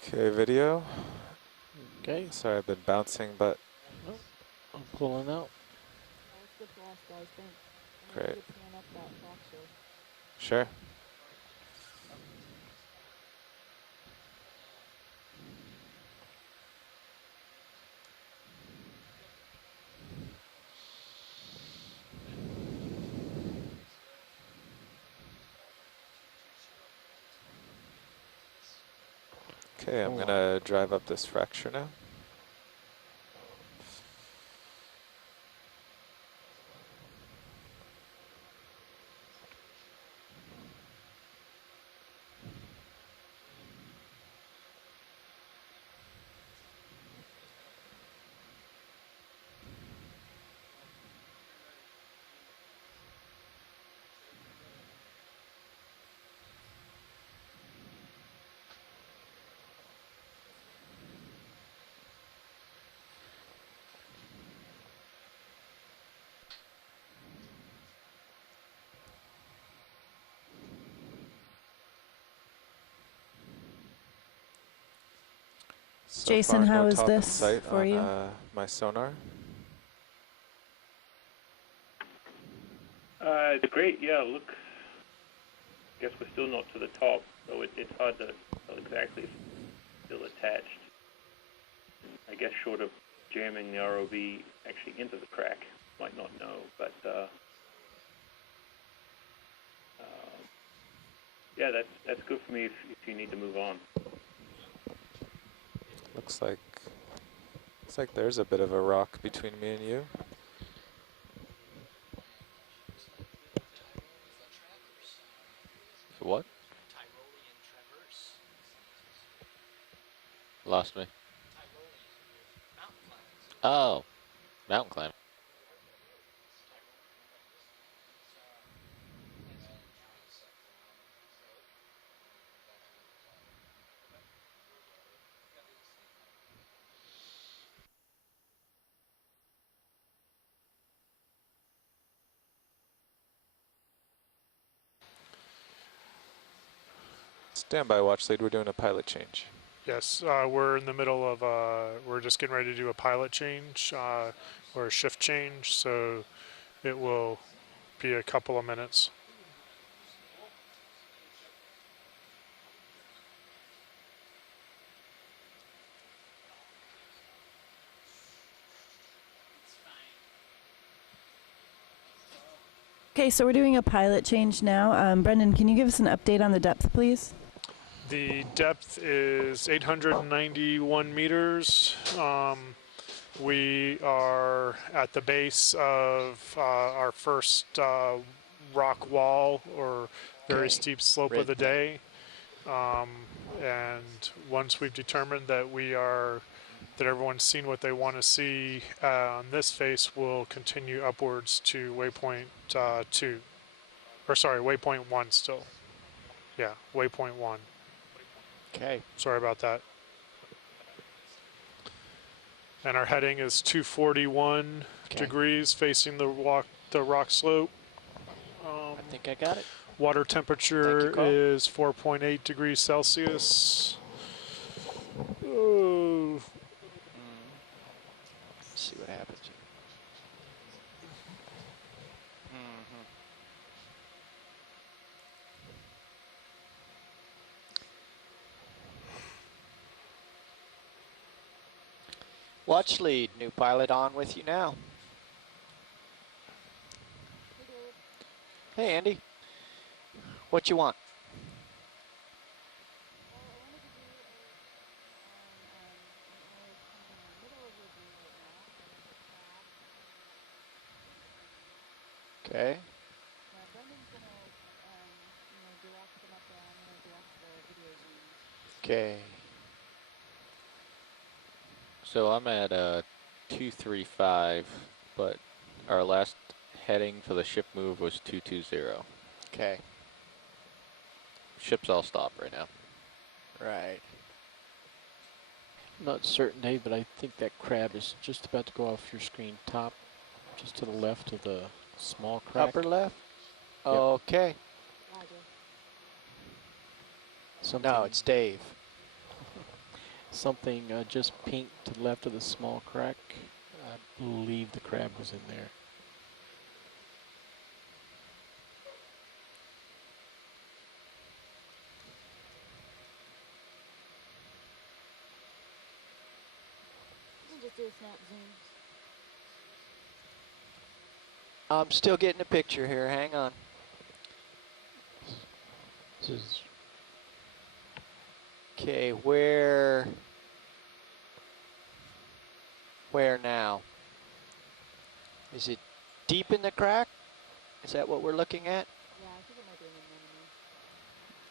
Okay, video. Okay. Sorry, I've been bouncing, but. Nope. I'm pulling out. That was good for us, guys. Thanks. Great. You could pan up that fracture. Sure. Okay, I'm gonna drive up this fracture now. So Jason, far, how no is top in this sight for on you? my sonar. It's great, yeah, look, guess we're still not to the top, so it's hard to tell exactly if it's still attached. I guess short of jamming the ROV actually into the crack, might not know, but yeah, that's good for me if you need to move on. Looks like there's a bit of a rock between me and you. What? Lost me. Oh, mountain climbing. Stand by, watch lead. We're doing a pilot change. Yes, we're in the middle of, we're just getting ready to do a pilot change or a shift change, so it will be a couple of minutes. Okay, so we're doing a pilot change now. Brendan, can you give us an update on the depth, please? The depth is 891 meters. We are at the base of our first rock wall or very steep slope of the day. And once we've determined that that everyone's seen what they want to see on this face, we'll continue upwards to waypoint 2. Or sorry, waypoint 1 still. Yeah, waypoint 1. Okay. Sorry about that. And our heading is 241 degrees facing the rock slope. I think I got it. Water temperature is 4.8 degrees Celsius. Oh. Let's see what happens here. Watch lead, new pilot on with you now. Hey Andy, what you want? Okay. Okay. So I'm at 235, but our last heading for the ship move was 220. Okay. Ship's all stopped right now. Right. Not certain, Dave, but I think that crab is just about to go off your screen top, just to the left of the small crack. Upper left? Yep. Okay. Something, No, it's Dave. Something just pink to the left of the small crack. I believe the crab was in there. Just do a snap zoom. I'm still getting a picture here. Hang on. This is okay. Where now? Is it deep in the crack? Is that what we're looking at? Yeah, I think it might be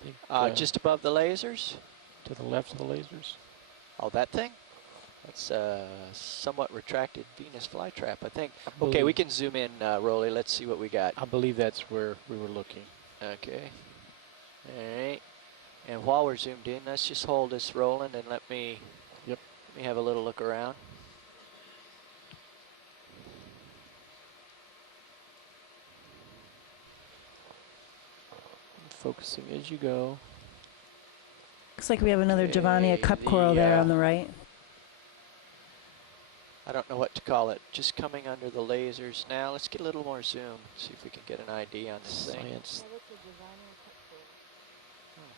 an anemone. Just above the lasers? To the left of the lasers. Oh, that thing? That's a somewhat retracted Venus flytrap, I think. Okay, we can zoom in, Rolly. Let's see what we got. I believe that's where we were looking. Okay. All right. And while we're zoomed in, let's just hold this rolling and let me have a little look around. Focusing as you go. Looks like we have another Giovannia cup coral there on the right. I don't know what to call it. Just coming under the lasers now. Let's get a little more zoom. See if we can get an ID on this thing.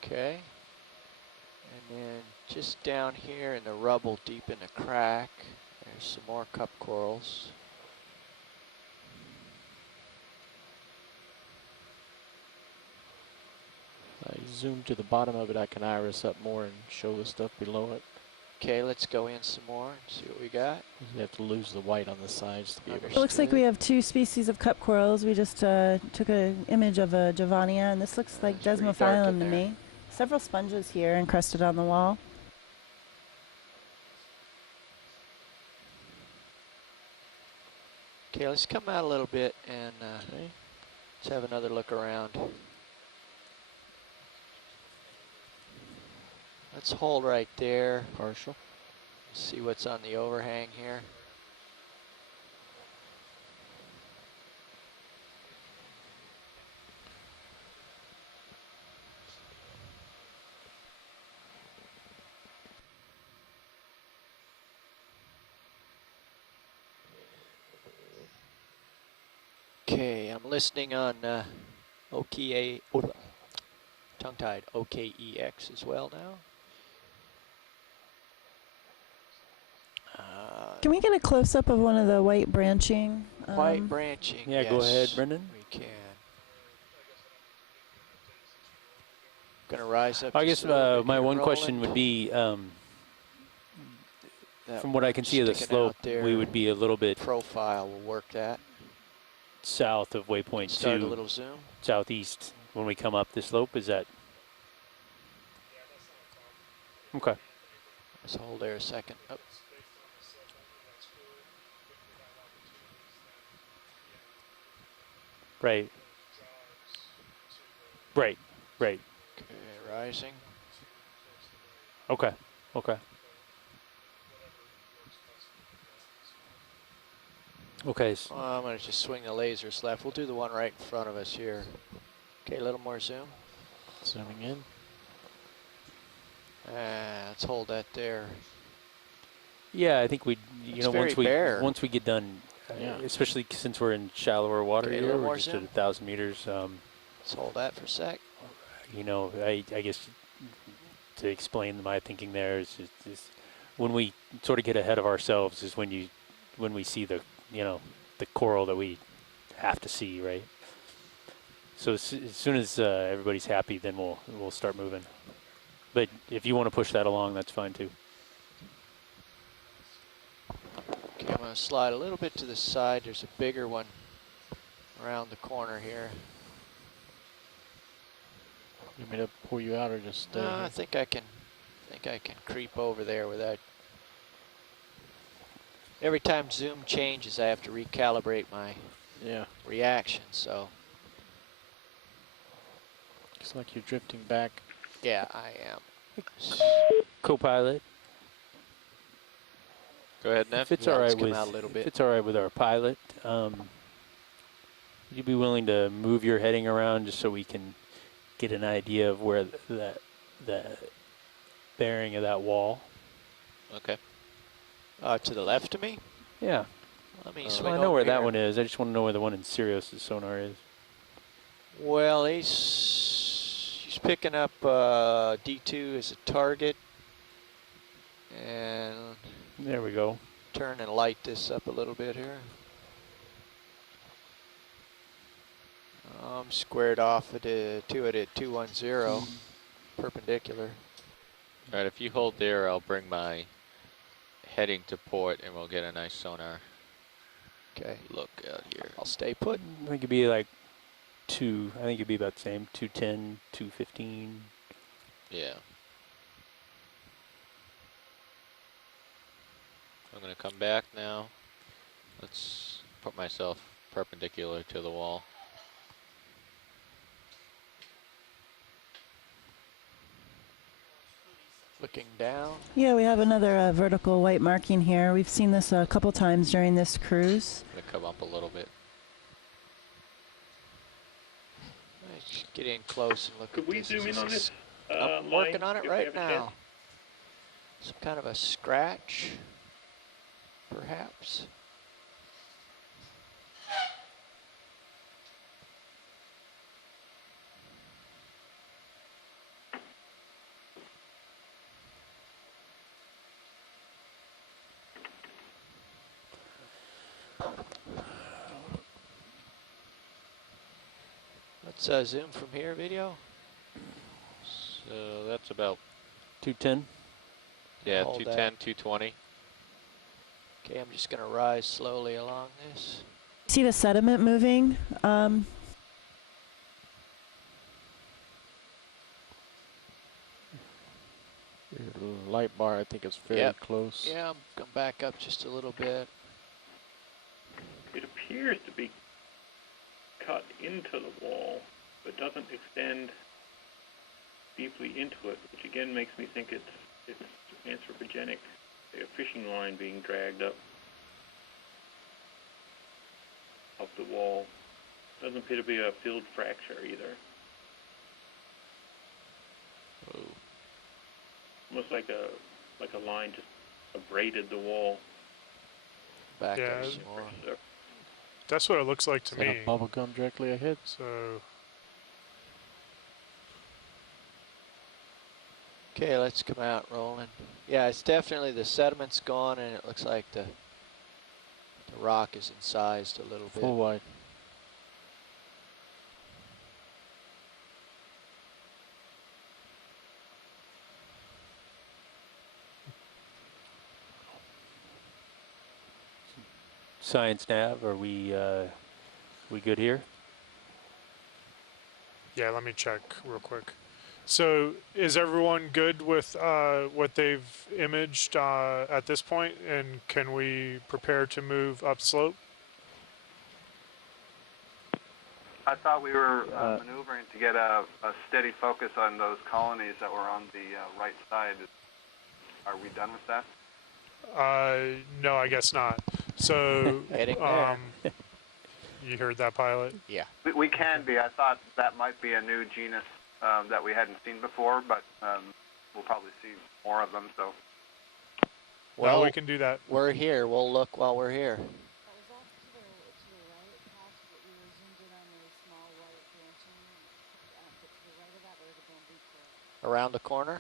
Okay. And then just down here in the rubble, deep in the crack, there's some more cup corals. I zoom to the bottom of it, I can iris up more and show the stuff below it. Okay, let's go in some more and see what we got. You have to lose the white on the sides to be able to. It looks like we have two species of cup corals. We just took an image of a Javonia, and this looks like Desmophyllum to me. Several sponges here encrusted on the wall. Okay, let's come out a little bit and let's have another look around. Let's hold right there. Partial. See what's on the overhang here. Okay, I'm listening on tongue-tied OKEX as well now. Can we get a close-up of one of the white branching? White branching, yeah, yes, go ahead, Brendan. We can. Gonna rise up. I guess my one question would be, from what I can see of the slope, we would be a little bit profile. We'll work that south of waypoint 2. Start a little zoom. Southeast when we come up the slope. Is that okay? Let's hold there a second. Oh. Right. Right. Right. Okay, rising. Okay. Okay. Okay. So I'm going to just swing the lasers left. We'll do the one right in front of us here. Okay, a little more zoom. Zooming in. Let's hold that there. yeah, I think we, you know, once we get done, Yeah. especially since we're in shallower water Okay, a here, little we're more just zoom. at 1,000 meters. Let's hold that for a sec. You know, I guess to explain my thinking there is when we sort of get ahead of ourselves is when we see the, you know, the coral that we have to see, right? So as soon as everybody's happy, then we'll start moving. But if you want to push that along, that's fine too. Okay, I'm going to slide a little bit to the side. There's a bigger one around the corner here. You want me to pull you out or just stay? No, I think I can creep over there without. Every time zoom changes, I have to recalibrate my reaction. So looks like you're drifting back. yeah, I am. Co-pilot. Go ahead, Neff. If it's all right with our pilot, would you be willing to move your heading around just so we can get an idea of where the bearing of that wall? Okay. To the left of me? Yeah. Let me Well, I know where that one is. I just want to know where the one in Sirius's sonar is. Well, he's picking up D2 as a target. And there we go. Turn and light this up a little bit here. Squared off at 210, perpendicular. All right, if you hold there, I'll bring my heading to port and we'll get a nice sonar. Okay. Look out here. I'll stay put. I think it'd be like I think it'd be about the same, 210, 215. Yeah. I'm going to come back now. Let's put myself perpendicular to the wall. Looking down. Yeah, we have another vertical white marking here. We've seen this a couple times during this cruise. I'm going to come up a little bit. Let's get in close and look Could at we this. zoom in on this? I'm working on it right now. Some kind of a scratch, perhaps. Let's zoom from here, video. So that's about 210. Yeah, hold 210, that. 220. Okay, I'm just going to rise slowly along this. See the sediment moving? Your light bar, I think, is fairly close. Yeah, I'm going back up just a little bit. It appears to be cut into the wall, but doesn't extend deeply into it, which again makes me think it's anthropogenic, a fishing line being dragged up the wall. Doesn't appear to be a filled fracture either. Oh. Almost like a line just abraded the wall. Back Yeah, up some more. That's what it looks like to Is that me. a bubble gum directly ahead? So. Okay, let's come out rolling. Yeah, it's definitely, the sediment's gone, and it looks like the rock is incised a little bit. Full wide. Science nav, are we good here? Yeah, let me check real quick. So is everyone good with what they've imaged at this point, and can we prepare to move upslope? I thought we were maneuvering to get a steady focus on those colonies that were on the right side. Are we done with that? No, I guess not. So, Heading there. You heard that, pilot? Yeah. We can be. I thought that might be a new genus that we hadn't seen before, but we'll probably see more of them. So. Well, we can do that. We're here. We'll look while we're here. Around the corner?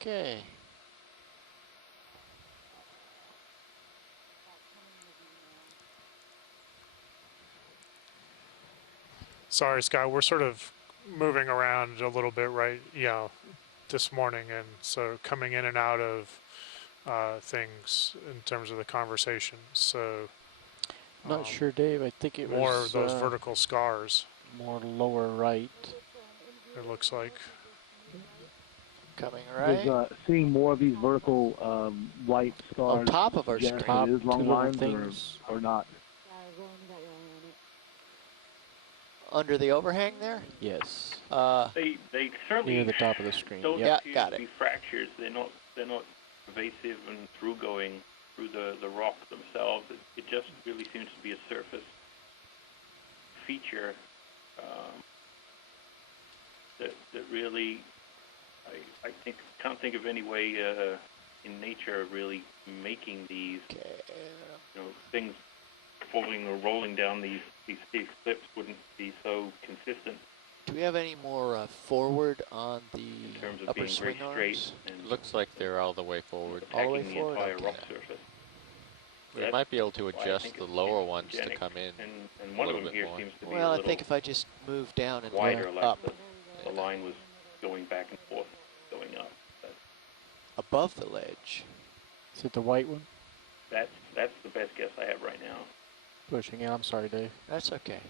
Okay. Sorry, Scott, we're sort of moving around a little bit this morning, and so coming in and out of things in terms of the conversation. So Not sure, Dave. I think it more was of those vertical scars. More lower right. It looks like. Coming right. Seeing more of these vertical white scars. On top of our screen. It is long lines or not? Under the overhang there? Yes. They certainly near the top of the screen. Don't Yep. appear got to be fractures. They're not pervasive and through going through the rock themselves. It just really seems to be a surface feature that really I can't think of any way in nature of really making these things falling or rolling down these steep cliffs wouldn't be so consistent. Do we have any more forward on the in terms of upper being swing very arms? straight and Looks like they're all the way forward. All the way attacking forward? entire Okay. rock surface. We might be able to adjust the lower ones to come in and a one of little them bit here more. seems to be Well, a I little think if I just move down and wider, like up. the line was going back and forth, going up. But above the ledge. Is it the white one? That's the best guess I have right now. Pushing in. I'm sorry, Dave. That's okay.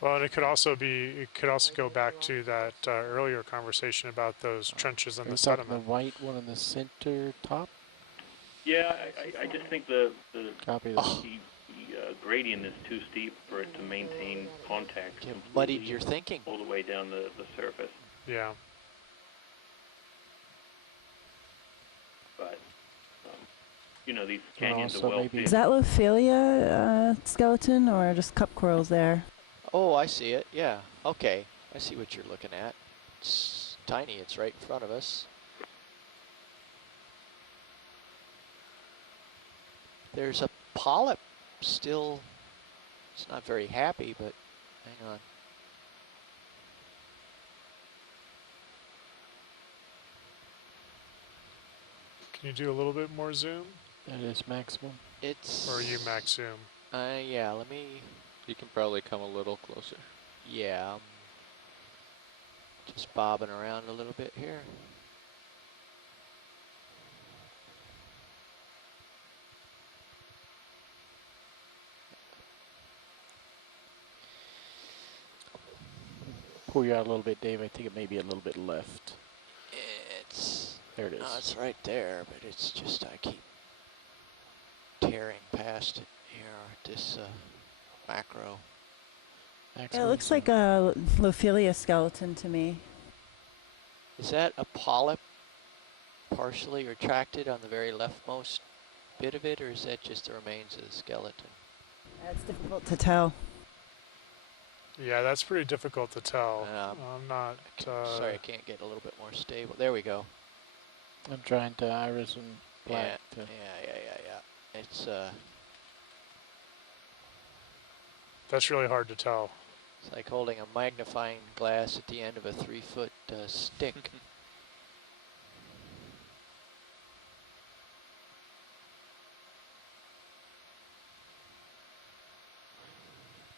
Well, and it could also go back to that earlier conversation about those trenches and Are the you talking sediment. the white one in the center top? Yeah, I just think the Copy that. gradient is too steep for it to maintain contact. You muddied your thinking. All the way down the surface. Yeah. But, these canyons also are well maybe- Is that Lophelia skeleton or just cup corals there? Oh, I see it. Yeah. Okay. I see what you're looking at. It's tiny. It's right in front of us. There's a polyp still. It's not very happy, but hang on. Can you do a little bit more zoom? That is maximum. It's. Or are you max zoom? Yeah. Let me. You can probably come a little closer. Yeah. I'm just bobbing around a little bit here. pull you out a little bit, Dave. I think it may be a little bit left. There it is. No, it's right there, but it's just I keep tearing past it here. This macro. Yeah, it looks like a Lophelia skeleton to me. Is that a polyp partially retracted on the very leftmost bit of it, or is that just the remains of the skeleton? It's difficult to tell. Yeah, that's pretty difficult to tell. I'm not... sorry, I can't get a little bit more stable. There we go. I'm trying to iris and black. Yeah. It's that's really hard to tell. It's like holding a magnifying glass at the end of a 3-foot stick.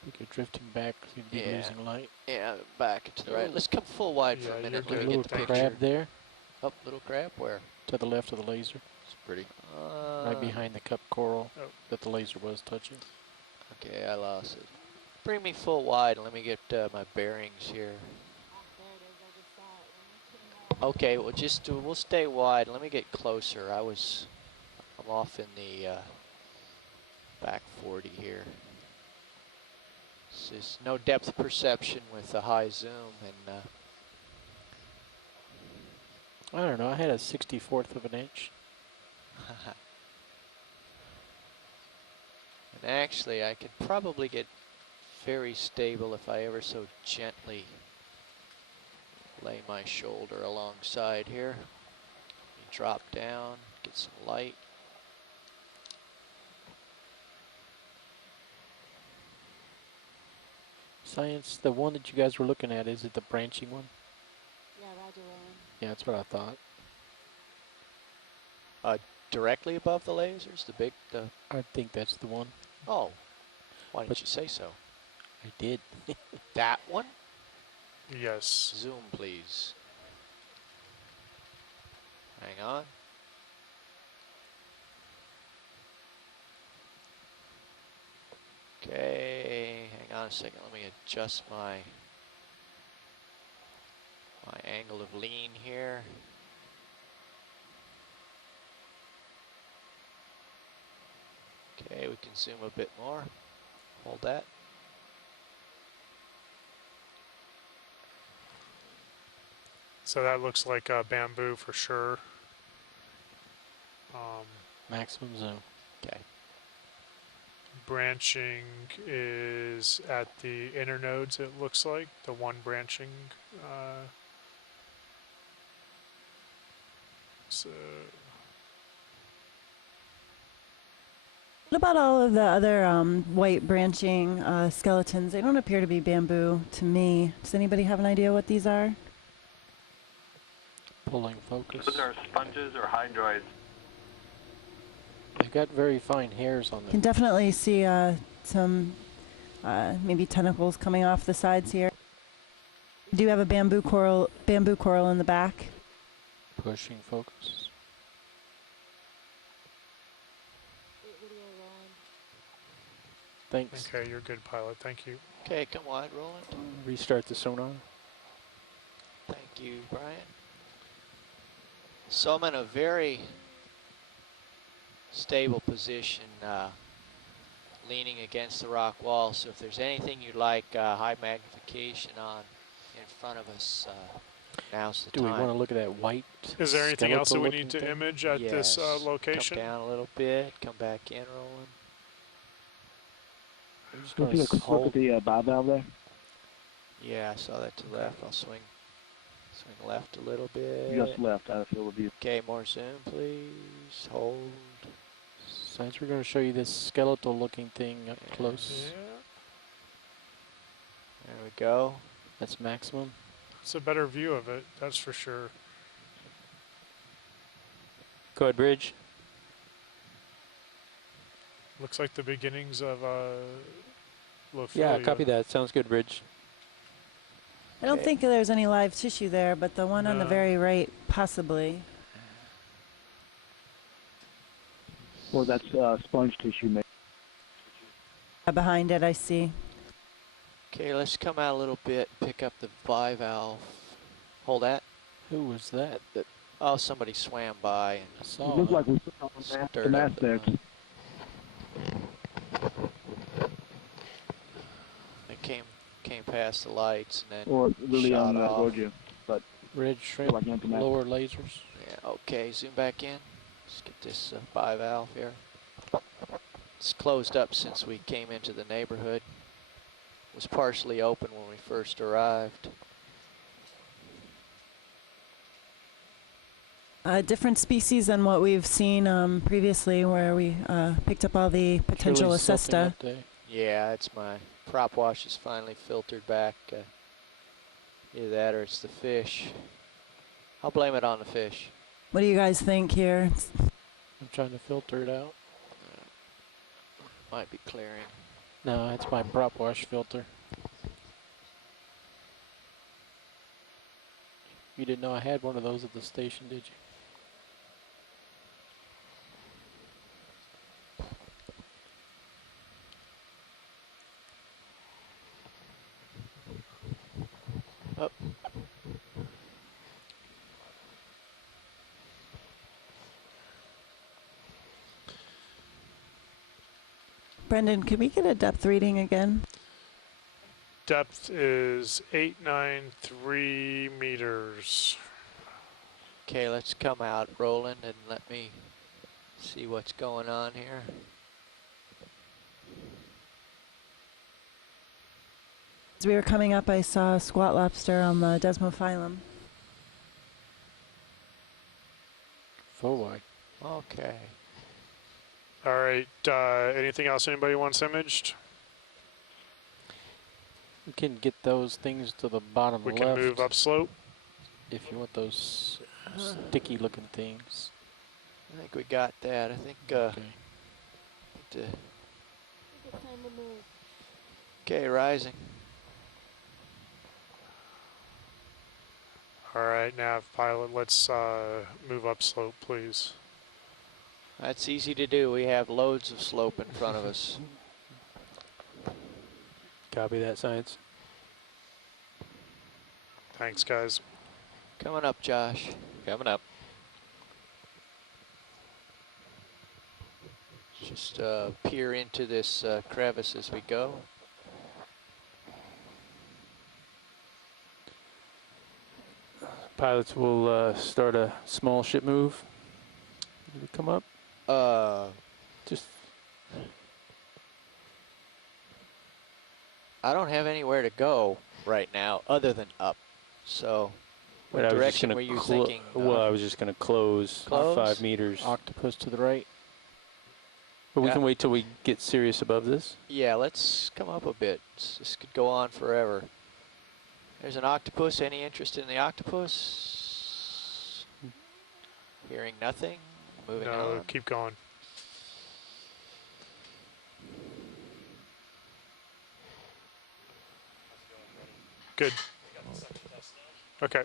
I think you're drifting back, so you'd be losing light. Yeah, back to the right. Let's come full wide for a minute. Let me get the picture. Crab there. Oh, little crab where? To the left of the laser. It's pretty. Right behind the cup coral that the laser was touching. Okay, I lost it. Bring me full wide and let me get my bearings here. Okay, well we'll stay wide. Let me get closer. I'm off in the back 40 here. This is no depth perception with a high zoom, and I don't know. I had a 64th of an inch. and actually I could probably get very stable if I ever so gently lay my shoulder alongside here. Drop down, get some light. Science, the one that you guys were looking at, is it the branching one? Yeah, Roger, Rowan. Yeah, that's what I thought. Directly above the lasers, I think that's the one. Oh, why didn't you say so? I did. That one? Yes. Zoom, please. Hang on. Okay, hang on a second. Let me adjust my angle of lean here. Okay, we can zoom a bit more. Hold that. So that looks like bamboo for sure. Maximum zoom. Okay. Branching is at the inner nodes, it looks like. The one branching. So... What about all of the other white branching skeletons? They don't appear to be bamboo to me. Does anybody have an idea what these are? Pulling focus. Those are sponges or hydroids. They've got very fine hairs on them. You can definitely see some maybe tentacles coming off the sides here. Do you have a bamboo coral in the back? Pushing focus. Thanks. Okay, you're good, pilot. Thank you. Okay, come wide, Roland. Restart the sonar. Thank you, Brian. So I'm in a very stable position, leaning against the rock wall. So if there's anything you'd like high magnification on in front of us, now's the time. Do we want to look at that white? Is there anything else that we need to image at this location? Come down a little bit, come back in, Roland. I'm just going to look at the bivalve there. Yeah, I saw that to the left. I'll swing left a little bit. Just left out of field of view. Okay, more zoom, please. Hold. Science, we're going to show you this skeletal looking thing up close. Yeah. There we go. That's maximum. It's a better view of it, that's for sure. Go ahead, Bridge. Looks like the beginnings of Lophelia. Yeah, copy that. Sounds good, Bridge. I don't think there's any live tissue there, but the one on the very right, possibly. Well, that's sponge tissue. Behind it, I see. Okay, let's come out a little bit, pick up the bivalve. Hold that. Who was that? Oh, somebody swam by and It looked like we saw stirred the up the aspects. mud. It came past the lights and then Or really shot on off. Georgia, but red shrimp, like lower lasers. Yeah, okay, zoom back in. Let's get this bivalve here. It's closed up since we came into the neighborhood. It was partially open when we first arrived. Different species than what we've seen previously, where we picked up all the potential acesta. Yeah, it's my prop wash is finally filtered back. Either that or it's the fish. I'll blame it on the fish. What do you guys think here? I'm trying to filter it out. Might be clearing. No, it's my prop wash filter. You didn't know I had one of those at the station, did you? Oh. Brendan, could we get a depth reading again? Depth is 893 meters. Okay, let's come out, Roland, and let me see what's going on here. As we were coming up, I saw a squat lobster on the Desmophyllum. Full wide. Okay. All right, anything else anybody wants imaged? We can get those things to the bottom We left. can move upslope. If you want those sticky looking things. I think we got that. I think, okay, rising. All right, nav pilot, let's move upslope, please. That's easy to do. We have loads of slope in front of us. Copy that, Science. Thanks, guys. Coming up, Josh. Coming up. Just peer into this crevice as we go. Pilots will start a small ship move. Did we come up? Just. I don't have anywhere to go right now other than up. So, what But direction were you thinking? Well, I was just going to close 5 meters. Octopus to the right. But we can wait till we get serious above this. Yeah, let's come up a bit. This could go on forever. There's an octopus. Any interest in the octopus? Hearing nothing. Moving on. No, keep going. Good. Okay.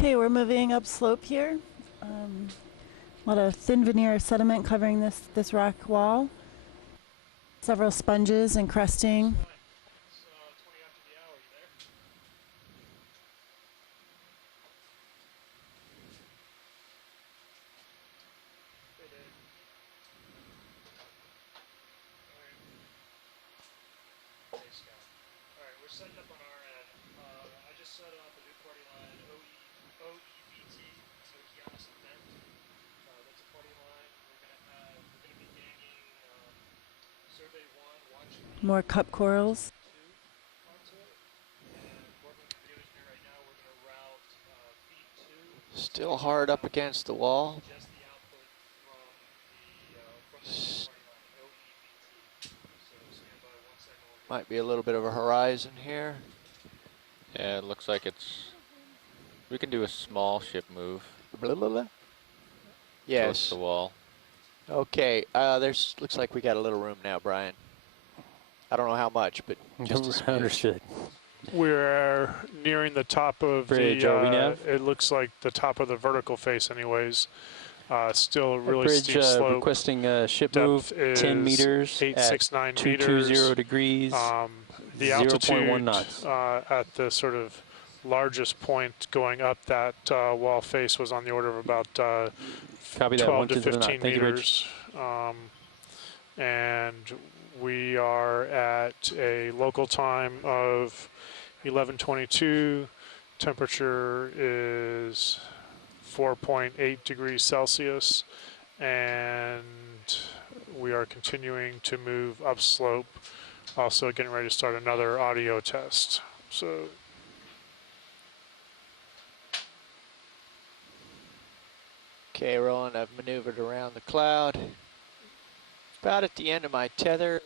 Okay, we're moving up slope here. A lot of thin veneer sediment covering this rock wall. Several sponges encrusting. Setting up on our end. I just set up a new party line, OEVT, it's Okeanos event. That's a party line. We're gonna be ganging survey 1, watching More cup corals. 2 onto it. And working with the video engineer right now, we're gonna route feed 2. Still hard up against the wall. Just the output from the party line, OEVT. Might be a little bit of a horizon here. Yeah, it looks like it's, we can do a small ship move. Blah, blah, blah. Yes. Towards the wall. Okay, looks like we got a little room now, Brian. I don't know how much, but just a smidge. Understood. We're nearing the top of Bridge, it looks like the top of the vertical face anyways. Still a really bridge, steep slope. Requesting ship Depth move 10 meters 869 at meters. 220 degrees, The 0.1 knots. altitude at the sort of largest point going up that wall face was on the order of about 12 to 15 meters. And we are at a local time of 11:22. Temperature is 4.8 degrees Celsius, and we are continuing to move upslope. Also getting ready to start another audio test. So. Okay, Roland, I've maneuvered around the cloud. About at the end of my tether.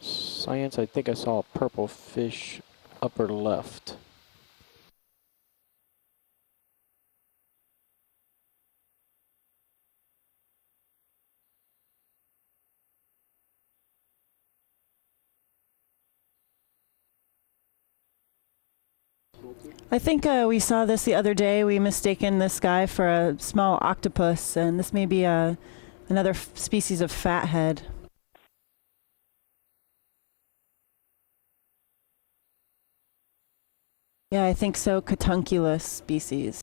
Science, I think I saw a purple fish upper left. I think we saw this the other day. We mistaken this guy for a small octopus, and this may be another species of fathead. Yeah, I think so. Catunculus species.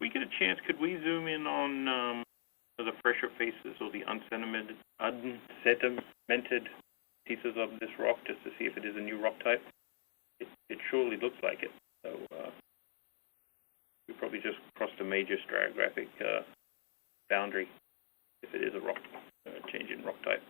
we get a chance, could we zoom in on the fresher faces or the unsedimented pieces of this rock just to see if it is a new rock type? It surely looks like it. So we probably just crossed a major stratigraphic boundary if it is a rock change in rock type.